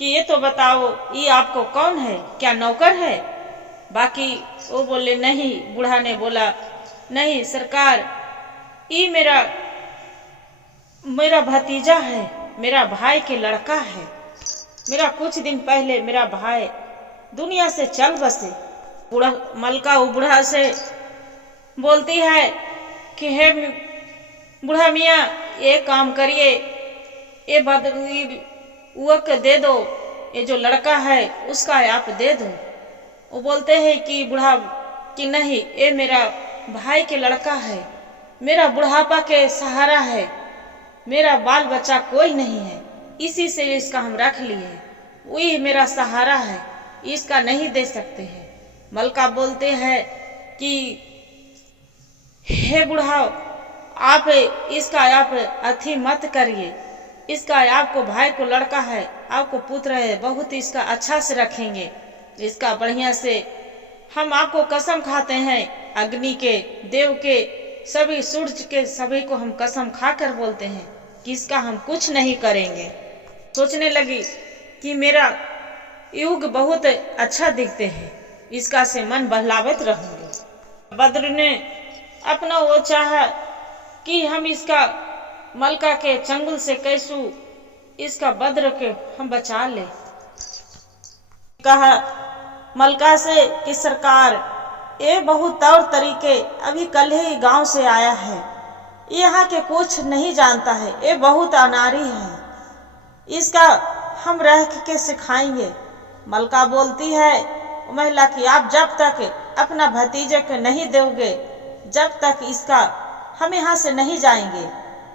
कि ये तो बताओ, ये आपको कौन है, क्या नौकर है? बाकी वो बोले नहीं। बूढ़ा ने बोला नहीं सरकार, ये मेरा भतीजा है, मेरा भाई के लड़का है। मेरा कुछ दिन पहले मेरा भाई दुनिया से चल बसे। बूढ़ा मलका वो बूढ़ा से बोलती है कि हे बूढ़ा मियाँ, ये काम करिए, ये बदलुआ दे दो, ये जो लड़का है उसका आप दे दो। वो बोलते हैं कि बूढ़ा कि नहीं, ये मेरा भाई के लड़का है, मेरा बुढ़ापा के सहारा है, मेरा बाल बच्चा कोई नहीं है, इसी से इसका हम रख लिए, वही मेरा सहारा है, इसका नहीं दे सकते हैं। मलका बोलते हैं कि हे बूढ़ा, आप इसका आप अथी मत करिए, इसका आपको भाई को लड़का है, आपको पुत्र है, बहुत इसका अच्छा से रखेंगे, इसका बढ़िया से हम आपको कसम खाते हैं, अग्नि के, देव के, सभी सूरज के, सभी को हम कसम खाकर बोलते हैं कि इसका हम कुछ नहीं करेंगे। सोचने लगी कि मेरा युग बहुत अच्छा दिखते हैं, इसका से मन बहलावत रहूंगी। बद्र ने अपना वो चाहा कि हम इसका मलका के चंगुल से कैसू इसका बद्र के हम बचा ले। कहा मलका से कि सरकार, ये बहुत तौर तरीके अभी कल ही गांव से आया है, यहाँ के कुछ नहीं जानता है, ये बहुत अनारी है, इसका हम रह के सिखाएंगे। मलका बोलती है महिला कि आप जब तक अपना भतीजे को नहीं दोगे, जब तक इसका हम यहाँ से नहीं जाएंगे।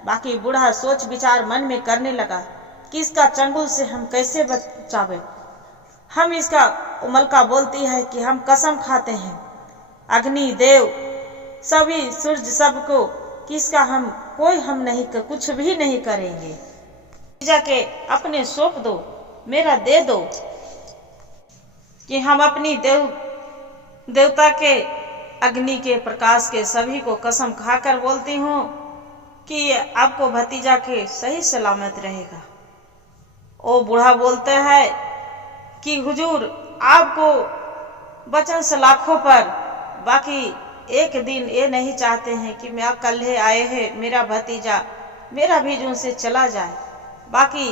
बाकी बूढ़ा सोच विचार मन में करने लगा कि इसका चंगुल से हम कैसे बचावे। हम इसका, मलका बोलती है कि हम कसम खाते हैं अग्नि, देव, सभी सूरज, सबको कि इसका हम कोई हम नहीं कुछ भी नहीं करेंगे। जाके अपने सौंप दो, मेरा दे दो, कि हम अपनी देवता के, अग्नि के, प्रकाश के, सभी को कसम खाकर बोलती हूँ कि आपको भतीजा के सही सलामत रहेगा। ओ बूढ़ा बोलते हैं कि हुजूर, आपको वचन से लाखों पर, बाकी एक दिन ये नहीं चाहते हैं कि मैं कल है आए हैं मेरा भतीजा मेरा भी से चला जाए। बाकी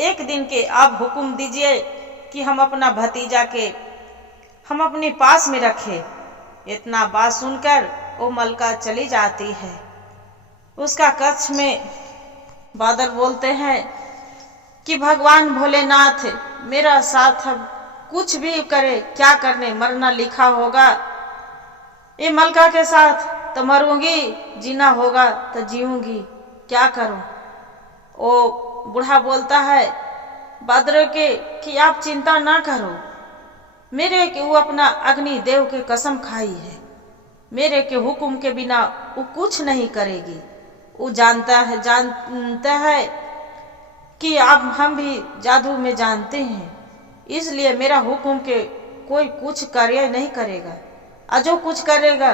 एक दिन के आप हुक्म दीजिए कि हम अपना भतीजा के हम अपने पास में रखें। इतना बात सुनकर वो मलका चली जाती है। उसका कक्ष में बादल बोलते हैं कि भगवान भोलेनाथ मेरा साथ, अब कुछ भी करे, क्या करने, मरना लिखा होगा, ये मलका के साथ तो मरूंगी, जीना होगा तो जीऊंगी, क्या करूं। वो बूढ़ा बोलता है बद्र के कि आप चिंता ना करो, मेरे के वो अपना अग्नि देव के कसम खाई है, मेरे के हुक्म के बिना वो कुछ नहीं करेगी। वो जानता है कि आप हम भी जादू में जानते हैं, इसलिए मेरा हुक्म के कोई कुछ कार्य नहीं करेगा, और जो कुछ करेगा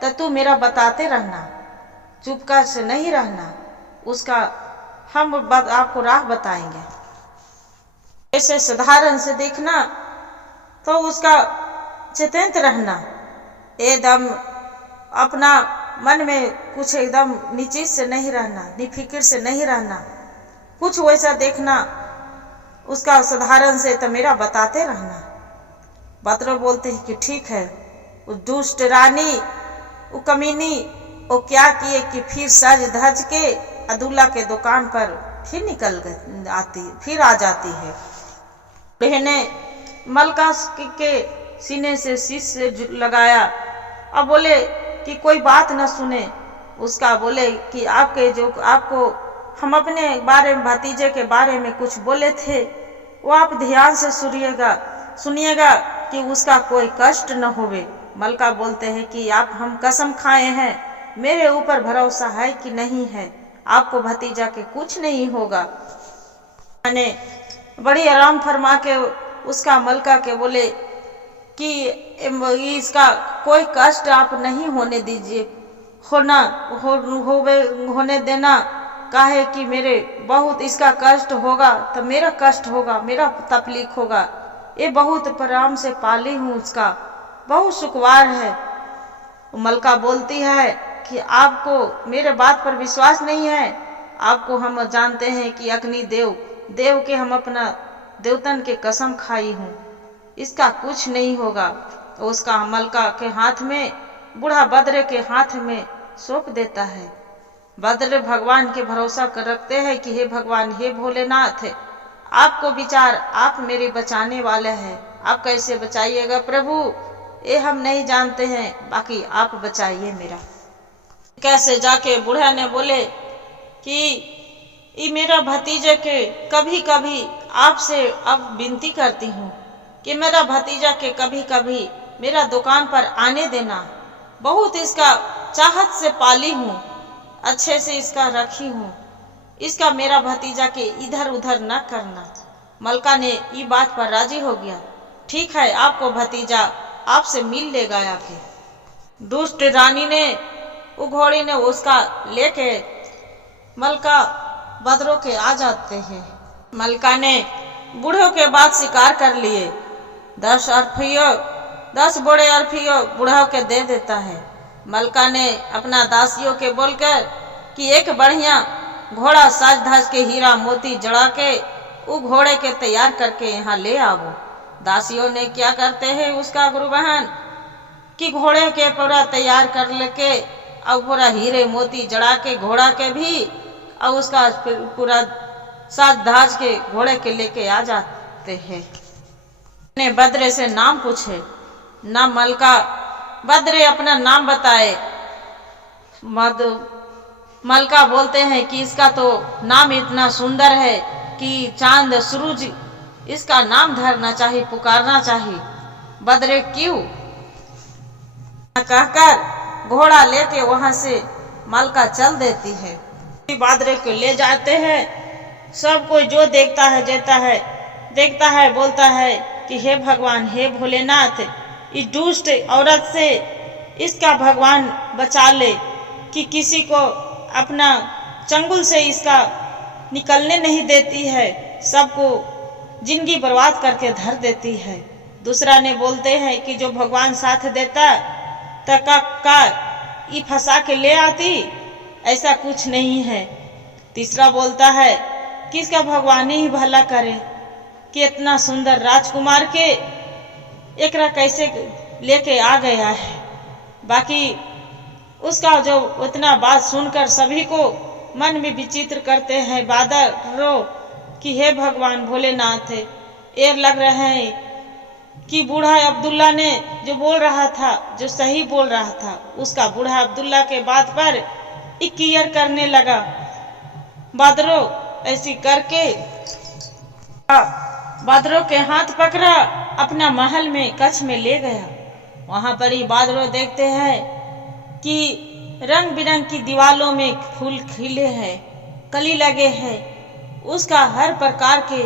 तो तू मेरा बताते रहना, चुपका से नहीं रहना, उसका हम आपको राह बताएंगे। ऐसे साधारण से देखना तो उसका चेतन रहना, एकदम अपना मन में कुछ एकदम निश्चित से नहीं रहना, निफिक्र से नहीं रहना, कुछ वैसा देखना, उसका साधारण से तो मेरा बताते रहना। बद्र बोलते हैं कि ठीक है। वो दुष्ट रानी, वो कमीनी, वो क्या किए कि फिर सज धज के अदुल्ला के दुकान पर फिर निकल आती, फिर आ जाती है। बहने मलका के सीने से शीश से लगाया और बोले कि कोई बात न सुने उसका। बोले कि आपके जो आपको हम अपने बारे में, भतीजे के बारे में कुछ बोले थे, वो आप ध्यान से सुनिएगा कि उसका कोई कष्ट न होवे। मलका बोलते हैं कि आप हम कसम खाए हैं, मेरे ऊपर भरोसा है कि नहीं है, आपको भतीजा के कुछ नहीं होगा। मैंने बड़ी आराम फरमा के उसका मलका के बोले कि इसका कोई कष्ट आप नहीं होने दीजिए, होने देना, काहे कि मेरे बहुत इसका कष्ट होगा तो मेरा कष्ट होगा, मेरा तकलीफ होगा। ये बहुत प्रेम से पाली हूँ, उसका बहुत सुखवार है। मलका बोलती है कि आपको मेरे बात पर विश्वास नहीं है। आपको हम जानते हैं कि अग्नि देव के हम अपना देवतन के कसम खाई हूँ, इसका कुछ नहीं होगा। तो उसका मलका के हाथ में, बूढ़ा बद्र के हाथ में सौंप देता है। बद्र भगवान के भरोसा कर रखते हैं कि हे भगवान, हे भोलेनाथ, आपको विचार, आप मेरे बचाने वाले हैं, आप कैसे बचाइएगा प्रभु, ये हम नहीं जानते हैं, बाकी आप बचाइए मेरा। कैसे जाके बूढ़ा ने बोले कि ये मेरा भतीजे के कभी कभी आपसे अब विनती करती हूँ कि मेरा भतीजा के कभी कभी मेरा दुकान पर आने देना। बहुत इसका चाहत से पाली हूँ, अच्छे से इसका रखी हूँ, इसका मेरा भतीजा के इधर उधर न करना। मलका ने ये बात पर राजी हो गया। ठीक है, आपको भतीजा आपसे मिल लेगा आके। दुष्ट रानी ने, वो घोड़ी ने उसका लेके मलका बद्रों के आ जाते हैं। मलका ने बूढ़ों के बाद शिकार कर लिए। 10 बड़े अरफियों बूढ़ों के दे देता है। मलका ने अपना दासियों के बोलकर कि एक बढ़िया घोड़ा साज धाज के हीरा मोती जड़ा के वो घोड़े के तैयार करके यहाँ ले आवो। दासियों ने क्या करते हैं उसका गुरु बहन कि घोड़े के पूरा तैयार कर लेके और पूरा हीरे मोती जड़ा के घोड़ा के भी और उसका पूरा साज धाज के घोड़े के लेके आ जाते हैं। ने बद्रे से नाम पूछे, ना मलका बद्रे अपना नाम बताए। मलका बोलते हैं कि इसका तो नाम इतना सुंदर है कि चांद सूरज इसका नाम धरना चाहिए, पुकारना चाहिए। बद्रे क्यों कहकर घोड़ा लेके वहां से मलका चल देती है। बद्रे को ले जाते हैं। सब कोई जो देखता है बोलता है कि हे भगवान, हे भोलेनाथ, इस दुष्ट औरत से इसका भगवान बचा ले कि किसी को अपना चंगुल से इसका निकलने नहीं देती है, सबको जिंदगी बर्बाद करके धर देती है। दूसरा ने बोलते हैं कि जो भगवान साथ देता का ई फंसा के ले आती, ऐसा कुछ नहीं है। तीसरा बोलता है कि इसका भगवान ही भला करे कि इतना सुंदर राजकुमार के एकरा कैसे लेके आ गया है। बाकी उसका जो उतना बात सुनकर सभी को मन में विचित्र करते हैं बादरों कि हे भगवान भोलेनाथ, ये लग रहे हैं कि बूढ़ा अब्दुल्ला ने जो बोल रहा था, जो सही बोल रहा था, उसका बूढ़ा अब्दुल्ला के बात पर इक्कियर करने लगा। बादरों ऐसी करके बादरों के हाथ पकड़ा, अपना महल में कच्छ में ले गया। वहां पर ही बादरों देखते हैं कि रंग बिरंग की दीवालों में फूल खिले हैं, कली लगे हैं। उसका हर प्रकार के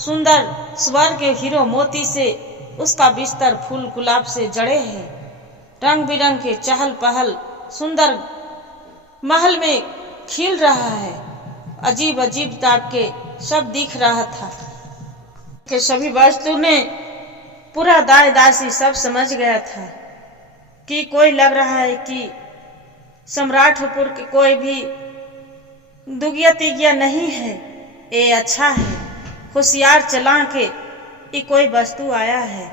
सुंदर स्वर के हीरो मोती से उसका बिस्तर फूल गुलाब से जड़े हैं। रंग बिरंग के चहल पहल सुंदर महल में खिल रहा है। अजीब अजीब टाइप के सब दिख रहा था कि सभी वस्तु ने पूरा दाई दासी सब समझ गया था कि कोई लग रहा है कि सम्राटपुर के कोई भी दुगिया तिगिया नहीं है, ये अच्छा है, होशियार चला के ये कोई वस्तु आया है।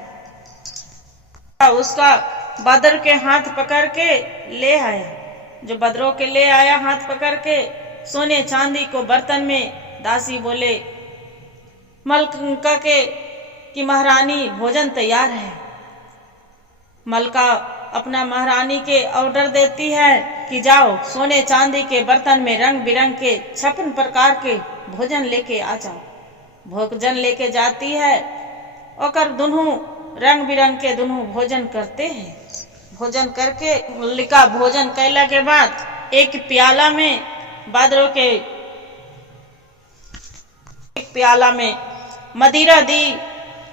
उसका बद्र के हाथ पकड़ के ले आया। जो बद्रों के ले आया हाथ पकड़ के सोने चांदी को बर्तन में, दासी बोले मलका के कि महारानी भोजन तैयार है। मलका अपना महारानी के ऑर्डर देती है कि जाओ सोने चांदी के बर्तन में रंग बिरंग के 56 प्रकार के भोजन लेके आ जाओ। भोजन लेके जाती है और दोनों रंग बिरंग के दोनों भोजन करते हैं। भोजन करके मल्लिका भोजन कैला के बाद एक प्याला में बादरों के एक प्याला में मदिरा दी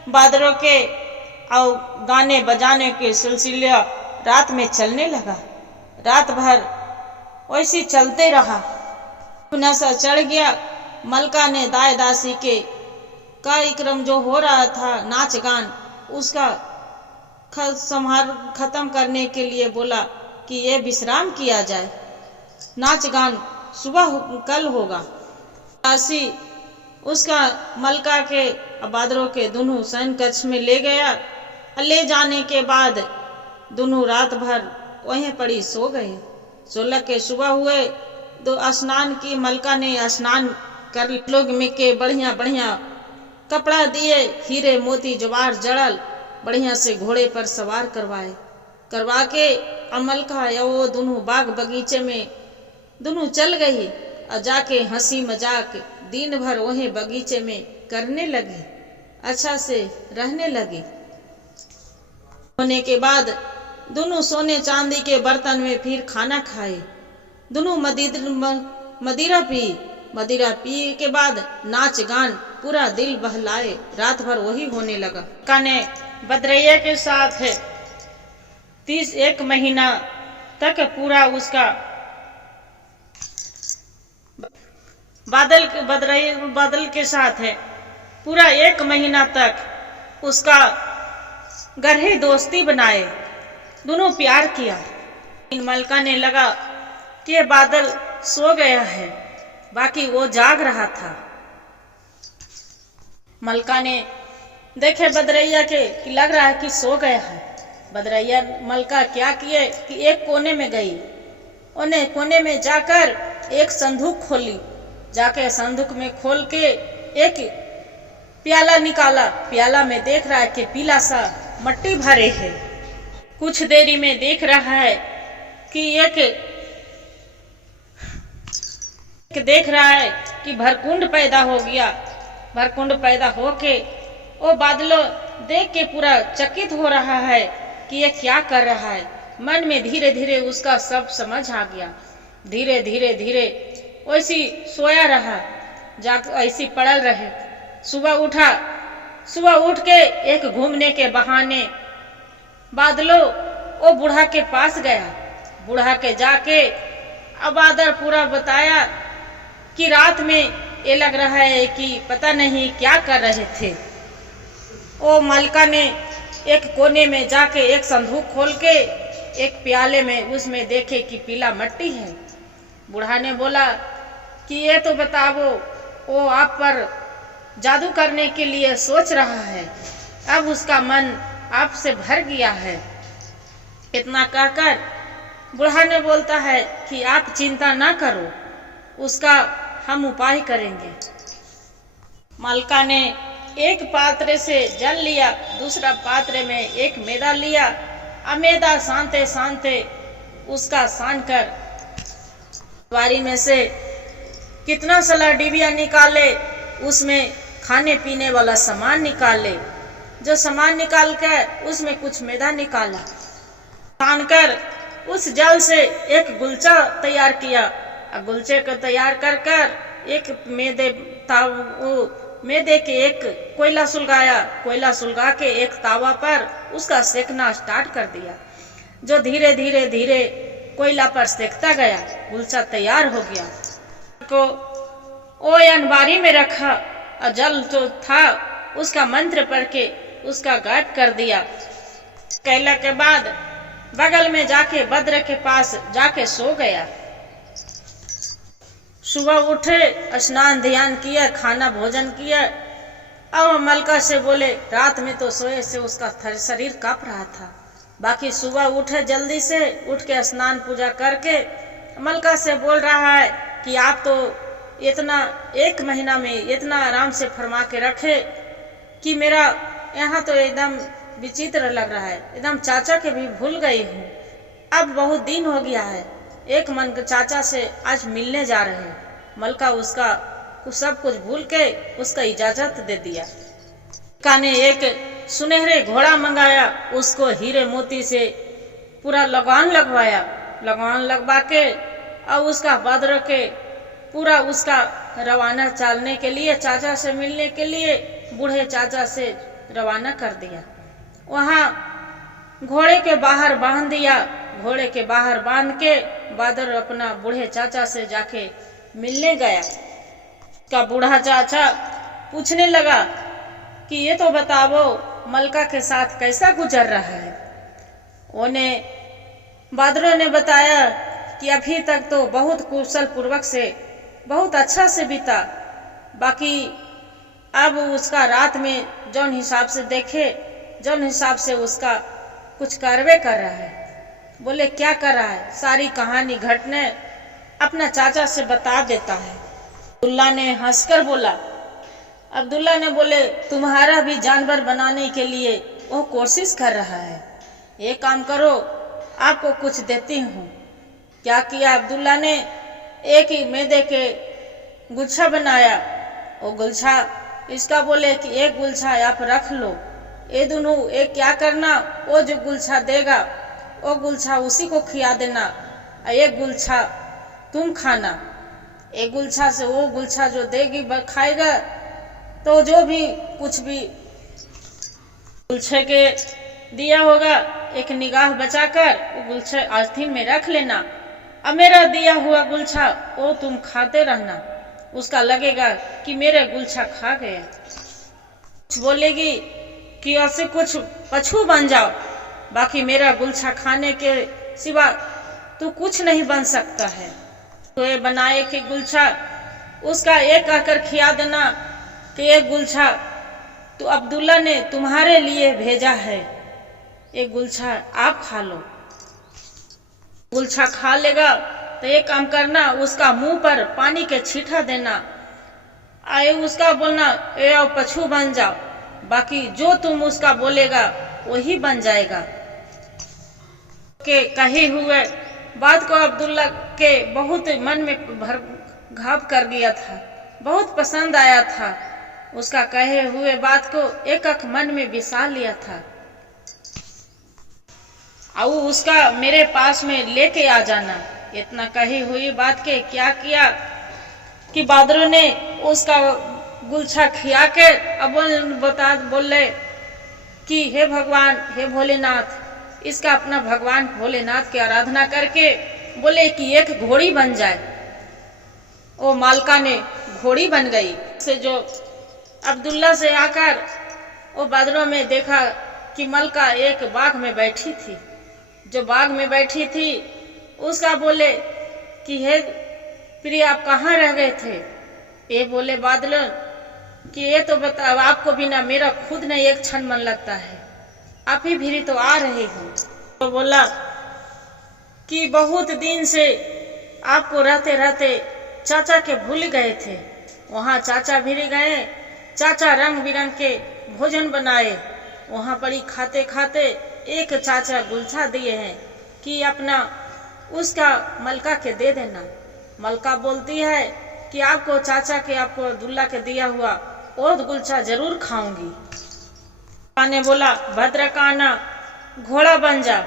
बादरों के और गाने बजाने के सिलसिला रात में चलने लगा। रात भर वैसे चलते रहा। नशा चढ़ गया। मलका ने दाई दासी के कार्यक्रम जो हो रहा था नाच गान, उसका खत्म करने के लिए बोला कि ये विश्राम किया जाए, नाच गान सुबह कल होगा। दासी उसका मलका के बादरों के दोनों शयन कक्ष में ले गया। ले जाने के बाद दोनों रात भर वहीं पड़ी सो गए। 16 के सुबह हुए तो स्नान की। मलका ने स्नान कर लोग में के बढ़िया बढ़िया कपड़ा दिए, हीरे मोती जवाहर जड़ल बढ़िया से घोड़े पर सवार करवा के मलका या वो दोनों बाग बगीचे में दोनों चल गई और जाके हंसी मजाक दिन भर वहीं बगीचे में करने लगे, अच्छा से रहने लगे। होने के बाद दोनों सोने चांदी के बर्तन में फिर खाना खाए। दोनों मदिरा पी के बाद नाच गान पूरा दिल बहलाए। रात भर वही होने लगा। काने बदरैया के साथ 31 महीना तक पूरा उसका बादल के साथ है पूरा 1 महीना तक उसका गहरी दोस्ती बनाए, दोनों प्यार किया। मलका ने लगा कि ये बादल सो गया है, बाकी वो जाग रहा था। मलका ने देखे बदरैया के कि लग रहा है कि सो गया है। बदरैया मलका क्या किए कि एक कोने में गई, उन्हें कोने में जाकर एक संदूक खोली। जाके संदूक में खोल के एक प्याला निकाला। प्याला में देख रहा है कि पीला सा मट्टी भरे है। कुछ देरी में देख रहा है कि देख रहा है कि भरकुंड पैदा हो गया। भरकुंड पैदा होके वो बादलों देख के पूरा चकित हो रहा है कि ये क्या कर रहा है। मन में धीरे धीरे उसका सब समझ आ गया। धीरे धीरे वैसी सोया रहा, ऐसी पड़ल रहे। सुबह उठ के एक घूमने के बहाने बादलों वो बूढ़ा के पास गया। बूढ़ा के जाके अब बादल पूरा बताया कि रात में ये लग रहा है कि पता नहीं क्या कर रहे थे। ओ मलका ने एक कोने में जाके एक संदूक खोल के एक प्याले में उसमें देखे कि पीला मट्टी है। बूढ़ा ने बोला कि ये तो बताओ, वो आप पर जादू करने के लिए सोच रहा है, अब उसका मन आपसे भर गया है। इतना कहकर बूढ़ा ने बोलता है कि आप चिंता ना करो, उसका हम उपाय करेंगे। मलका ने एक पात्र से जल लिया, दूसरा पात्र में एक मैदा लिया। मैदा सानते सानते उसका सान कर बारी में से कितना सारा डिबिया निकाले, उसमें खाने पीने वाला सामान निकाले। जो सामान निकाल कर उसमें कुछ मैदा निकाला, छान कर उस जल से एक गुलचा तैयार किया। गुलचे को तैयार कर एक मैदे के एक कोयला सुलगाया। कोयला सुलगा के एक तावा पर उसका सेकना स्टार्ट कर दिया। जो धीरे धीरे कोयला पर सेकता गया, गुलचा तैयार हो गया। को ओ अनबारी में रखा और जल जो था उसका मंत्र पढ़ के उसका गायब कर दिया। कहला के बाद बगल में जाके बद्र के पास जाके सो गया। सुबह उठे, स्नान ध्यान किया, खाना भोजन किया। अब मलका से बोले, रात में तो सोए से उसका शरीर कांप रहा था। बाकी सुबह उठे, जल्दी से उठ के स्नान पूजा करके मलका से बोल रहा है कि आप तो इतना 1 महीना में इतना आराम से फरमा के रखे कि मेरा यहाँ तो एकदम विचित्र लग रहा है, एकदम चाचा के भी भूल गई हूँ। अब बहुत दिन हो गया है, एक मन चाचा से आज मिलने जा रहे हैं। मलका उसका सब कुछ भूल के उसका इजाजत दे दिया। मलका ने एक सुनहरे घोड़ा मंगाया, उसको हीरे मोती से पूरा लगान लगवाया। लगान लगवा के और उसका बद्र के पूरा उसका रवाना चलने के लिए, चाचा से मिलने के लिए बूढ़े चाचा से रवाना कर दिया। वहाँ घोड़े के बाहर बांध दिया। घोड़े के बाहर बांध के बादर अपना बूढ़े चाचा से जाके मिलने गया। का बूढ़ा चाचा पूछने लगा कि ये तो बताओ मलका के साथ कैसा गुजर रहा है। उन्हें बादरों ने बताया कि अभी तक तो बहुत कुशल पूर्वक से बहुत अच्छा से बीता, बाकी अब उसका रात में जौन हिसाब से देखे जौन हिसाब से उसका कुछ कार्रवाई कर रहा है। बोले क्या कर रहा है, सारी कहानी घटने अपना चाचा से बता देता है। अब्दुल्ला ने हंसकर बोला, अब्दुल्ला ने बोले तुम्हारा भी जानवर बनाने के लिए वो कोशिश कर रहा है, ये काम करो आपको कुछ देती हूँ। क्या किया अब्दुल्ला ने, एक ही मैदे के गुच्छा बनाया। वो गुच्छा इसका बोले कि एक गुच्छा आप रख लो, ये दोनों एक क्या करना, वो जो गुच्छा देगा वो गुच्छा उसी को खिया देना, एक गुच्छा तुम खाना। एक गुच्छा से वो गुच्छा जो देगी खाएगा, तो जो भी कुछ भी गुच्छे के दिया होगा एक निगाह बचाकर वो गुच्छे आस्तीन में रख लेना, अब मेरा दिया हुआ गुच्छा वो तुम खाते रहना, उसका लगेगा कि मेरे गुच्छा खा गया। बोलेगी कि ऐसे कुछ पछू बन जाओ, बाकी मेरा गुच्छा खाने के सिवा तो कुछ नहीं बन सकता है। तो ये बनाए कि गुच्छा उसका एक आकर खिया देना कि एक गुच्छा तो अब्दुल्ला ने तुम्हारे लिए भेजा है, एक गुच्छा आप खा लो। गुच्छा खा लेगा तो एक काम करना, उसका मुंह पर पानी के छींटा देना, आए उसका बोलना ए आओ पछू बन जाओ, बाकी जो तुम उसका बोलेगा वही बन जाएगा। के कहे हुए बात को अब्दुल्ला के बहुत मन में भर घाव कर दिया था, बहुत पसंद आया था। उसका कहे हुए बात को एक मन में बिसा लिया था। और उसका मेरे पास में लेके आ जाना। इतना कही हुई बात के क्या किया कि बादरों ने उसका गुलछा खिया के अब बोले कि हे भगवान हे भोलेनाथ, इसका अपना भगवान भोलेनाथ की आराधना करके बोले कि एक घोड़ी बन जाए। वो मालका ने घोड़ी बन गई। से जो अब्दुल्ला से आकर वो बादरों में देखा कि मलका एक बाग में बैठी थी। जो बाग में बैठी थी उसका बोले कि हे प्रिय आप कहाँ रह गए थे। ये बोले बादल कि ये तो बताओ, आपको बिना मेरा खुद नहीं एक क्षण मन लगता है, आप ही भी तो आ रहे हो। तो बोला कि बहुत दिन से आपको रहते रहते चाचा के भूल गए थे। वहाँ चाचा भी गए, चाचा रंग बिरंग के भोजन बनाए, वहाँ पड़ी खाते खाते एक चाचा गुलछा दिए हैं कि अपना उसका मलका के दे देना। मलका बोलती है कि आपको चाचा के आपको अब्दुल्ला के दिया हुआ और गुलछा जरूर खाऊंगी। ने बोला भद्रकाना घोड़ा बन जा,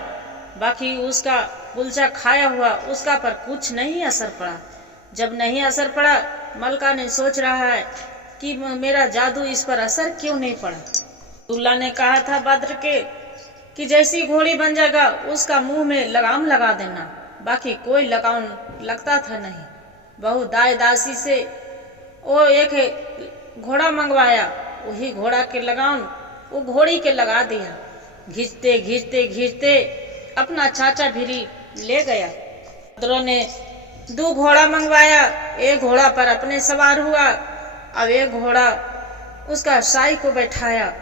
बाकी उसका गुलछा खाया हुआ उसका पर कुछ नहीं असर पड़ा। जब नहीं असर पड़ा, मलका ने सोच रहा है कि मेरा जादू इस पर असर क्यों नहीं पड़ा। अब्दुल्ला ने कहा था भद्र के कि जैसी घोड़ी बन जाएगा उसका मुंह में लगाम लगा देना, बाकी कोई लगाम लगता था नहीं। बहुत दाई दासी से वो एक घोड़ा मंगवाया, वही घोड़ा के लगाम वो घोड़ी के लगा दिया। घिंचते घिंचते घिंचते अपना चाचा भिरी ले गया। भद्रों ने 2 घोड़ा मंगवाया, एक घोड़ा पर अपने सवार हुआ, अब एक घोड़ा उसका साई को बैठाया,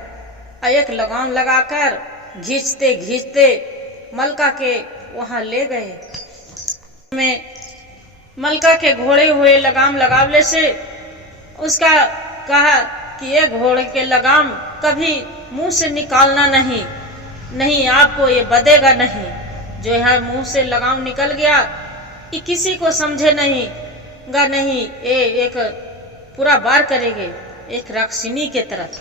एक लगाम लगाकर घिंचते घिंचते मलका के वहां ले गए। में मलका के घोड़े हुए लगाम लगावले से उसका कहा कि ये घोड़े के लगाम कभी मुंह से निकालना नहीं, नहीं आपको ये बदेगा नहीं। जो यहाँ मुंह से लगाम निकल गया कि किसी को समझे नहीं गा नहीं, ये एक पूरा बार करेंगे एक राक्षिनी के तरफ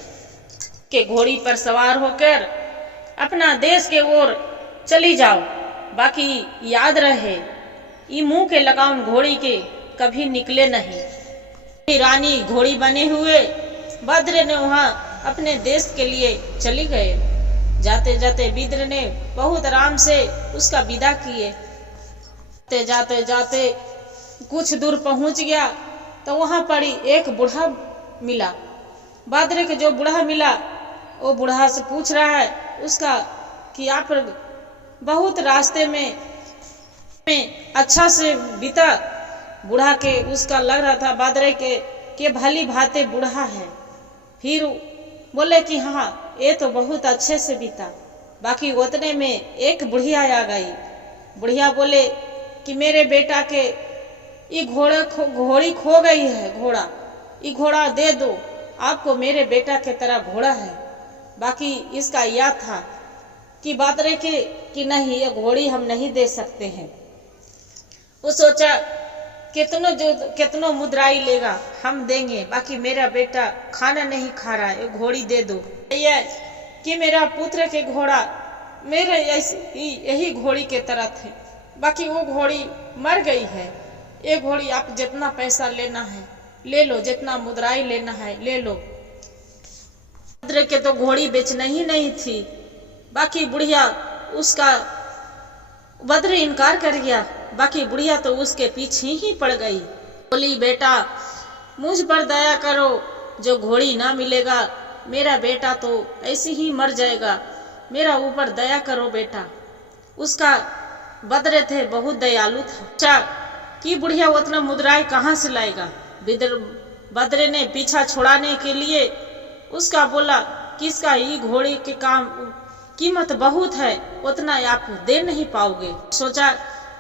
के घोड़ी पर सवार होकर अपना देश के ओर चली जाओ। बाकी याद रहे ये मुंह के लगाम घोड़ी के कभी निकले नहीं। रानी घोड़ी बने हुए भद्र ने वहां अपने देश के लिए चली गए। जाते जाते विद्र ने बहुत आराम से उसका विदा किए। जाते जाते कुछ दूर पहुंच गया तो वहां पर ही एक बूढ़ा मिला। बादरे के जो बूढ़ा मिला वो बूढ़ा से पूछ रहा है उसका कि आप बहुत रास्ते में अच्छा से बीता। बूढ़ा के उसका लग रहा था बादरे के भली भांति बूढ़ा है। फिर बोले कि हाँ ये तो बहुत अच्छे से बीता। बाकी उतने में एक बुढ़िया आ गई। बुढ़िया बोले कि मेरे बेटा के ये घोड़ी खो गई है, घोड़ा ये घोड़ा दे दो, आपको मेरे बेटा के तरह घोड़ा है। बाकी इसका याद था कि बादरे के कि नहीं ये घोड़ी हम नहीं दे सकते हैं। वो सोचा कितनो मुद्राई लेगा हम देंगे, बाकी मेरा बेटा खाना नहीं खा रहा है, घोड़ी दे दो। ये कि मेरा पुत्र के घोड़ा मेरे यही घोड़ी के तरह थे, बाकी वो घोड़ी मर गई है। ये घोड़ी आप जितना पैसा लेना है ले लो, जितना मुद्राई लेना है ले लो। बादरे के तो घोड़ी बेचना ही नहीं थी। बाकी बुढ़िया उसका बद्र इनकार कर गया। बाकी बुढ़िया तो उसके पीछे ही पड़ गई। बोली बेटा मुझ पर दया करो, जो घोड़ी ना मिलेगा मेरा बेटा तो ऐसे ही मर जाएगा, मेरा ऊपर दया करो बेटा। उसका बद्रे थे बहुत दयालु था। अच्छा कि बुढ़िया उतना मुद्राएं कहाँ से लाएगा। बद्रे ने पीछा छुड़ाने के लिए उसका बोला कि इसका ये घोड़ी के काम कीमत बहुत है, उतना आप दे नहीं पाओगे। सोचा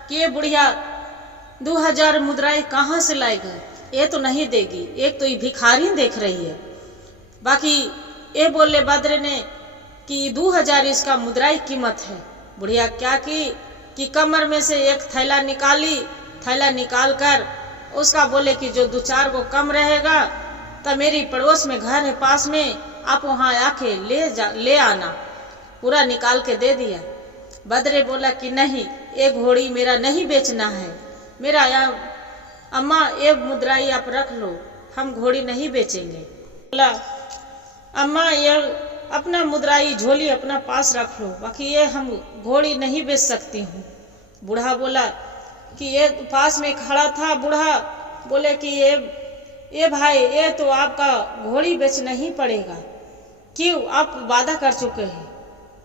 कि ये बुढ़िया 2000 मुद्राएं कहाँ से लाएगी, ये तो नहीं देगी, एक तो ये भिखारी देख रही है। बाकी ये बोले बद्रे ने कि 2000 इसका मुद्राई कीमत है। बुढ़िया क्या की कि कमर में से एक थैला निकाली, थैला निकाल कर उसका बोले कि जो 2-4 को कम रहेगा तो मेरी पड़ोस में घर है पास में, आप वहां आके ले आना। पूरा निकाल के दे दिया। बद्रे बोला कि नहीं ये घोड़ी मेरा नहीं बेचना है, मेरा अम्मा ये मुद्राई आप रख लो, हम घोड़ी नहीं बेचेंगे। बोला अम्मा ये अपना मुद्राई झोली अपना पास रख लो, बाकी ये हम घोड़ी नहीं बेच सकती हूँ। बूढ़ा बोला कि ये पास में खड़ा था। बूढ़ा बोले कि ये भाई ये तो आपका घोड़ी बेचना ही पड़ेगा। क्यों, आप वादा कर चुके हैं,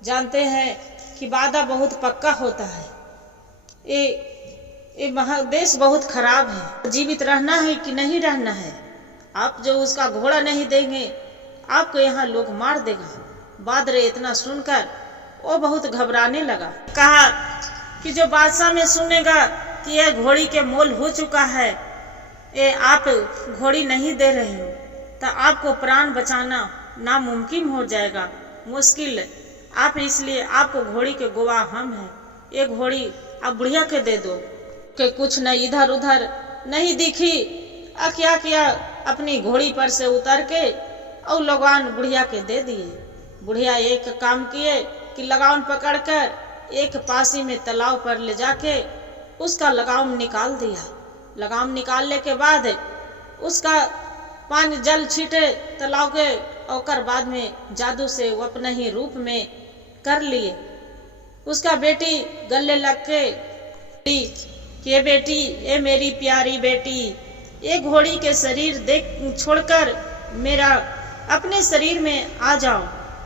जानते हैं कि वादा बहुत पक्का होता है। ये महादेश बहुत खराब है, जीवित रहना है कि नहीं रहना है। आप जो उसका घोड़ा नहीं देंगे आपको यहाँ लोग मार देगा। बादरे इतना सुनकर वो बहुत घबराने लगा। कहा कि जो बादशाह में सुनेगा कि यह घोड़ी के मोल हो चुका है, ये आप घोड़ी नहीं दे रहे हो, तो आपको प्राण बचाना नामुमकिन हो जाएगा, मुश्किल। आप इसलिए आपको घोड़ी के गवाह हम हैं, ये घोड़ी आप बुढ़िया के दे दो। कि कुछ न इधर उधर नहीं दिखी, क्या किया अपनी घोड़ी पर से उतर के और लगान बुढ़िया के दे दिए। बुढ़िया एक काम किए कि लगान पकड़कर एक पासी में तालाब पर ले जाके उसका लगाम निकाल दिया। लगाम निकालने के बाद उसका पानी जल छीटे तालाब के, और बाद में जादू से वो अपने ही रूप में कर लिए। उसका बेटी गले लग के कि बेटी ये मेरी प्यारी बेटी, ये घोड़ी के शरीर देख छोड़कर मेरा अपने शरीर में आ जाओ।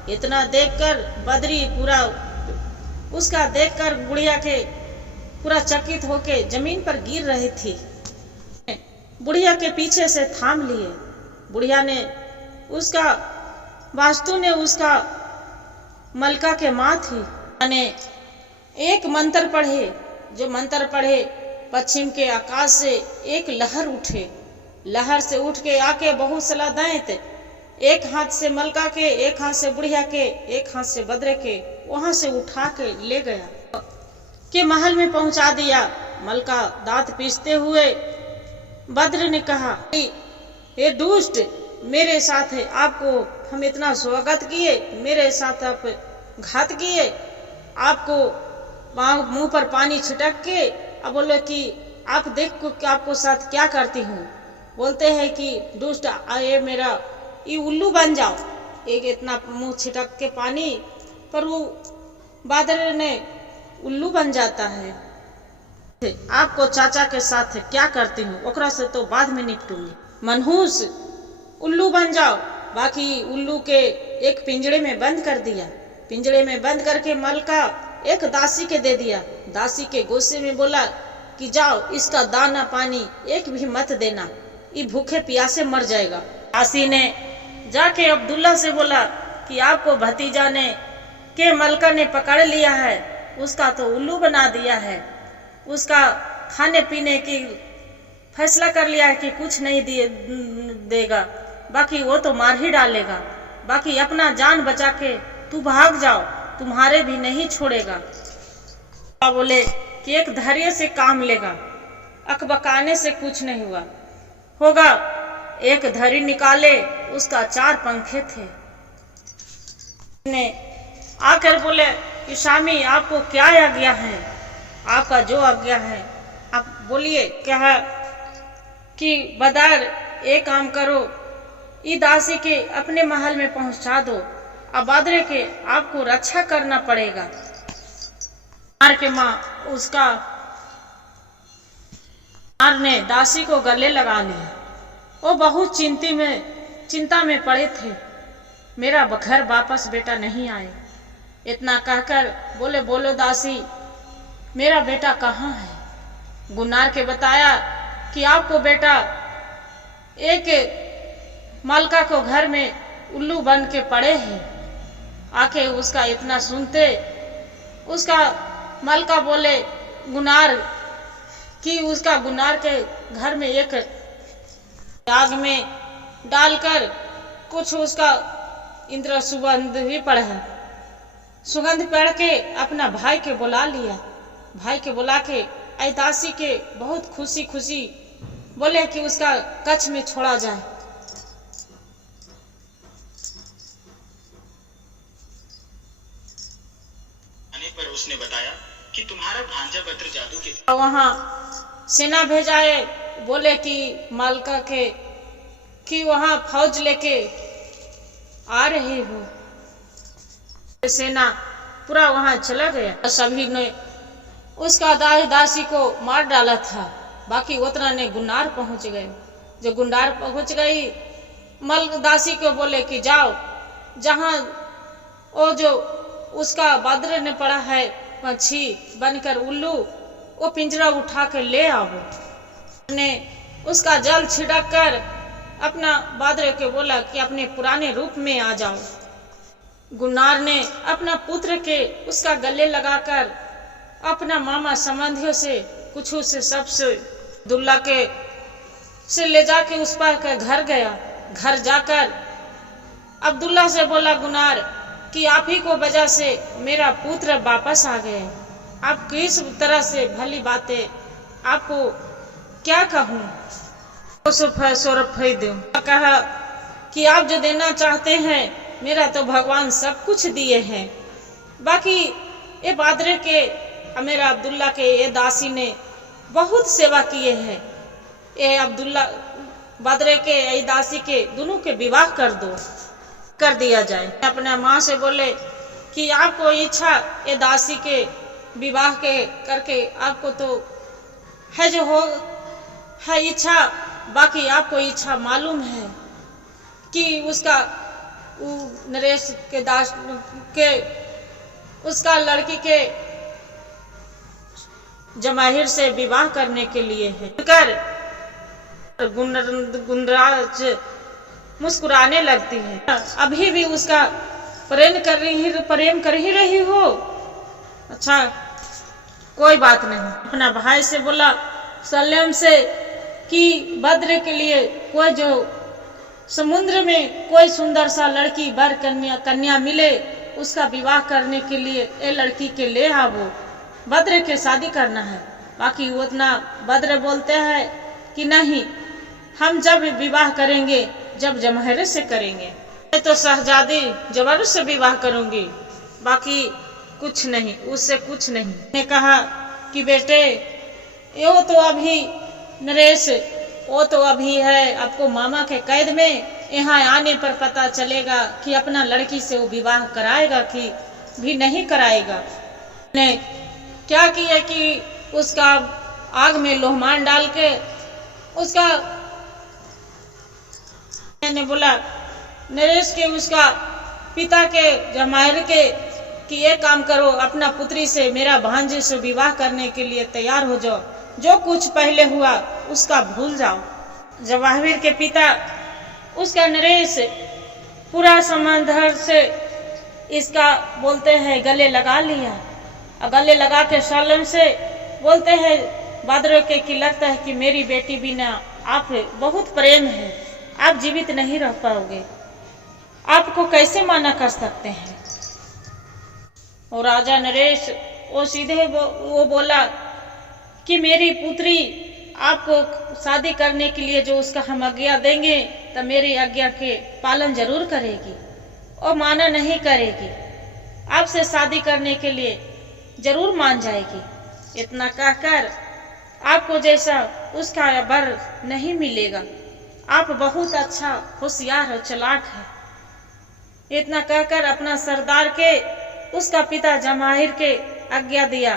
इतना देखकर बद्री पूरा उसका देखकर बुढ़िया के पूरा चकित होके जमीन पर गिर रही थी। बुढ़िया के पीछे से थाम लिए। बुढ़िया ने उसका वास्तु ने उसका मलका के माँ थी, ने एक मंत्र पढ़े। जो मंत्र पढ़े पश्चिम के आकाश से एक लहर उठे। लहर से उठ के आके बहुत सला दैत, एक हाथ से मलका के, एक हाथ से बुढ़िया के, एक हाथ से बद्रे के वहां से उठा के ले गया के महल में पहुंचा दिया। मलका दांत पीसते हुए बद्र ने कहा, ये दुष्ट मेरे साथ है, आपको हम इतना स्वागत किए, मेरे साथ आप घात किए, आपको मुंह पर पानी छिटक के अब बोले कि आप देख को आपको साथ क्या करती हूँ। बोलते हैं कि दुष्ट आए मेरा ये उल्लू बन जाओ। एक इतना मुंह छिटक के पानी पर वो बादल ने उल्लू बन जाता है। आपको चाचा के साथ क्या करती हूँ, ओकरा से तो बाद में निपटूंगी। मनहूस उल्लू बन जाओ। बाकी उल्लू के एक पिंजड़े में बंद कर दिया। पिंजड़े में बंद करके मलका एक दासी के दे दिया। दासी के गुस्से में बोला कि जाओ, इसका दाना पानी एक भी मत देना, ये भूखे प्यासे मर जाएगा। दासी ने जाके अब्दुल्ला से बोला कि आपको भतीजा ने के मलका ने पकड़ लिया है, उसका तो उल्लू बना दिया है, उसका खाने पीने की फैसला कर लिया है कि कुछ नहीं देगा, बाकी वो तो मार ही डालेगा। बाकी अपना जान बचा के तू भाग जाओ, तुम्हारे भी नहीं छोड़ेगा। बोले कि एक धैर्य से काम लेगा, अकबकाने से कुछ नहीं होगा। एक धरी निकाले, उसका 4 पंखे थे। ने आकर बोले कि स्वामी आपको क्या आज्ञा है, आपका जो आज्ञा है आप बोलिए। कहा कि बदर एक काम करो, ई दासी के अपने महल में पहुंचा दो, अब बादरे के आपको रक्षा करना पड़ेगा। मार के माँ उसका मार ने दासी को गले लगा लिया। वो बहुत चिंता में पड़े थे, मेरा घर वापस बेटा नहीं आए। इतना कहकर बोले बोलो दासी, मेरा बेटा कहाँ है। गुन्नार के बताया कि आपको बेटा एक मलका को घर में उल्लू बन के पड़े हैं। आके उसका इतना सुनते उसका मलका बोले गुनार कि उसका गुनार के घर में एक आग में डालकर कुछ उसका इंद्र सुगंध भी पड़ा है। सुगंध पड़ के अपना भाई के बुला लिया। भाई के बुला के दासी के बहुत खुशी बोले कि उसका कच्छ में छोड़ा जाए। पर उसने बताया कि तुम्हारा भांजा बद्र जादू के वहां सेना भेजाए, बोले कि मलका के कि वहां फौज लेके आ रहे हो। सेना पूरा वहां चला गया। सभी ने उसका दासी को मार डाला था। बाकी उतना ने गुन्नार पहुंच गए। जो गुन्नार पहुंच गई, मल दासी को बोले कि जाओ, जहां वो जो उसका बद्र ने पड़ा है पंछी बनकर उल्लू, वो पिंजरा उठा के ले आओ। ने उसका जल छिड़क कर अपना बद्र के बोला कि अपने पुराने रूप में आ जाओ। गुन्नार ने अपना पुत्र के उसका गले लगाकर अपना मामा संबंधियों से कुछ से सबसे दुल्ला के से ले जाके उस पर घर गया। घर जाकर अब्दुल्ला से बोला गुन्नार कि आप ही को वजह से मेरा पुत्र वापस आ गए। आप किस तरह से भली बातें, आपको क्या कहूँ। कहा कि आप जो देना चाहते हैं, मेरा तो भगवान सब कुछ दिए हैं। बाकी ये बादरे के मेरा अब्दुल्ला के ये दासी ने बहुत सेवा किए हैं। ये अब्दुल्ला बादरे के ये दासी के दोनों के विवाह कर दिया जाए। अपना माँ से बोले कि आपको इच्छा ये दासी के विवाह के करके आपको तो है जो हो है इच्छा। बाकी आपको इच्छा मालूम है कि उसका नरेश के दास के उसका लड़की के जमाहिर से विवाह करने के लिए है। कर गुंडराज मुस्कुराने लगती है। अभी भी उसका प्रेम कर ही रही हो। अच्छा कोई बात नहीं। अपना भाई से बोला सलेम से कि बद्र के लिए कोई जो समुद्र में कोई सुंदर सा लड़की बर कन्या मिले, उसका विवाह करने के लिए ये लड़की के ले आवो, बद्र के शादी करना है। बाकी उतना बद्र बोलते हैं कि नहीं, हम जब विवाह करेंगे जब जमहरे से करेंगे। मैं तो शहजादी जबर से विवाह करूंगी, बाकी कुछ नहीं, उससे कुछ नहीं। ने कहा कि बेटे यो तो अभी नरेश वो तो अभी है आपको मामा के कैद में, यहाँ आने पर पता चलेगा कि अपना लड़की से वो विवाह कराएगा कि भी नहीं कराएगा। ने क्या किया कि उसका आग में लोहमान डाल के उसका मैंने बोला नरेश के उसका पिता के जमाहिर के कि ये काम करो, अपना पुत्री से मेरा भांजे से विवाह करने के लिए तैयार हो जाओ, जो कुछ पहले हुआ उसका भूल जाओ। जवाहिर के पिता उसका नरेश पूरा समंदर से इसका बोलते हैं गले लगा लिया, और गले लगा के सालन से बोलते हैं बादर के कि लगता है कि मेरी बेटी बिना आप बहुत प्रेम है, आप जीवित नहीं रह पाओगे, आपको कैसे माना कर सकते हैं। और राजा नरेश वो सीधे वो बोला कि मेरी पुत्री आपको शादी करने के लिए जो उसका हम आज्ञा देंगे तो मेरी आज्ञा के पालन जरूर करेगी और माना नहीं करेगी, आपसे शादी करने के लिए जरूर मान जाएगी। इतना कहकर आपको जैसा उसका बर नहीं मिलेगा, आप बहुत अच्छा होशियार और चालाक है। इतना कहकर अपना सरदार के उसका पिता जमाहिर के आज्ञा दिया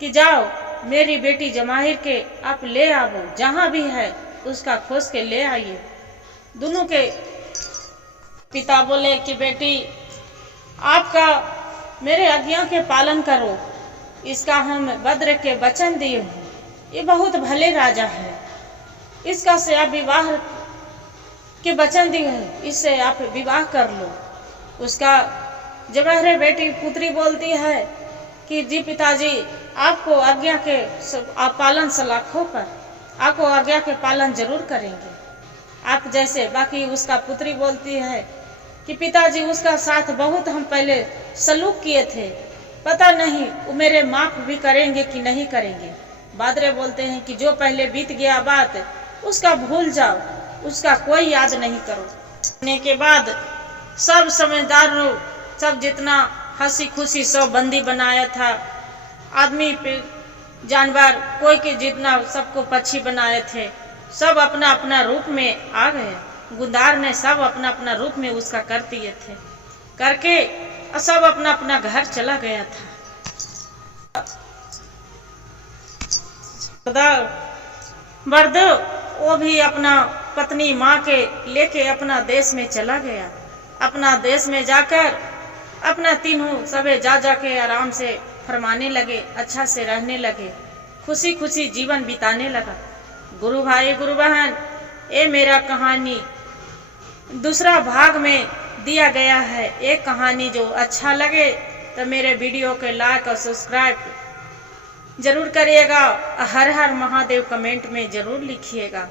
कि जाओ मेरी बेटी जमाहिर के आप ले आओ, जहां भी है उसका खोज के ले आइए। दोनों के पिता बोले कि बेटी आपका मेरे आज्ञा के पालन करो, इसका हम बद्र के वचन दिए हैं, ये बहुत भले राजा है, इसका से आप विवाह के वचन दिए हैं, इससे आप विवाह कर लो। उसका जवाहिर बेटी पुत्री बोलती है कि जी पिताजी आपको आज्ञा के पालन सलाखों पर आपको आज्ञा के पालन जरूर करेंगे, आप जैसे। बाकी उसका पुत्री बोलती है कि पिताजी उसका साथ बहुत हम पहले सलूक किए थे, पता नहीं वो मेरे माफ भी करेंगे कि नहीं करेंगे। बादरे बोलते हैं कि जो पहले बीत गया बात उसका भूल जाओ, उसका कोई याद नहीं करो। के बाद सब समझदार सब जितना हंसी खुशी सब बंदी बनाया था, आदमी पे जानवर कोई के जितना सबको पक्षी बनाए थे, सब अपना अपना रूप में आ गए। गुंदार ने सब अपना अपना रूप में उसका कर दिए थे, करके सब अपना अपना घर चला गया था। बर्द वो भी अपना पत्नी माँ के लेके अपना देश में चला गया। अपना देश में जाकर अपना तीनों सबे जा के आराम से फरमाने लगे, अच्छा से रहने लगे, खुशी खुशी जीवन बिताने लगा। गुरु भाई गुरु बहन, ये मेरा कहानी दूसरा भाग में दिया गया है। एक कहानी जो अच्छा लगे तो मेरे वीडियो के लाइक और सब्सक्राइब जरूर करिएगा। हर हर महादेव कमेंट में जरूर लिखिएगा।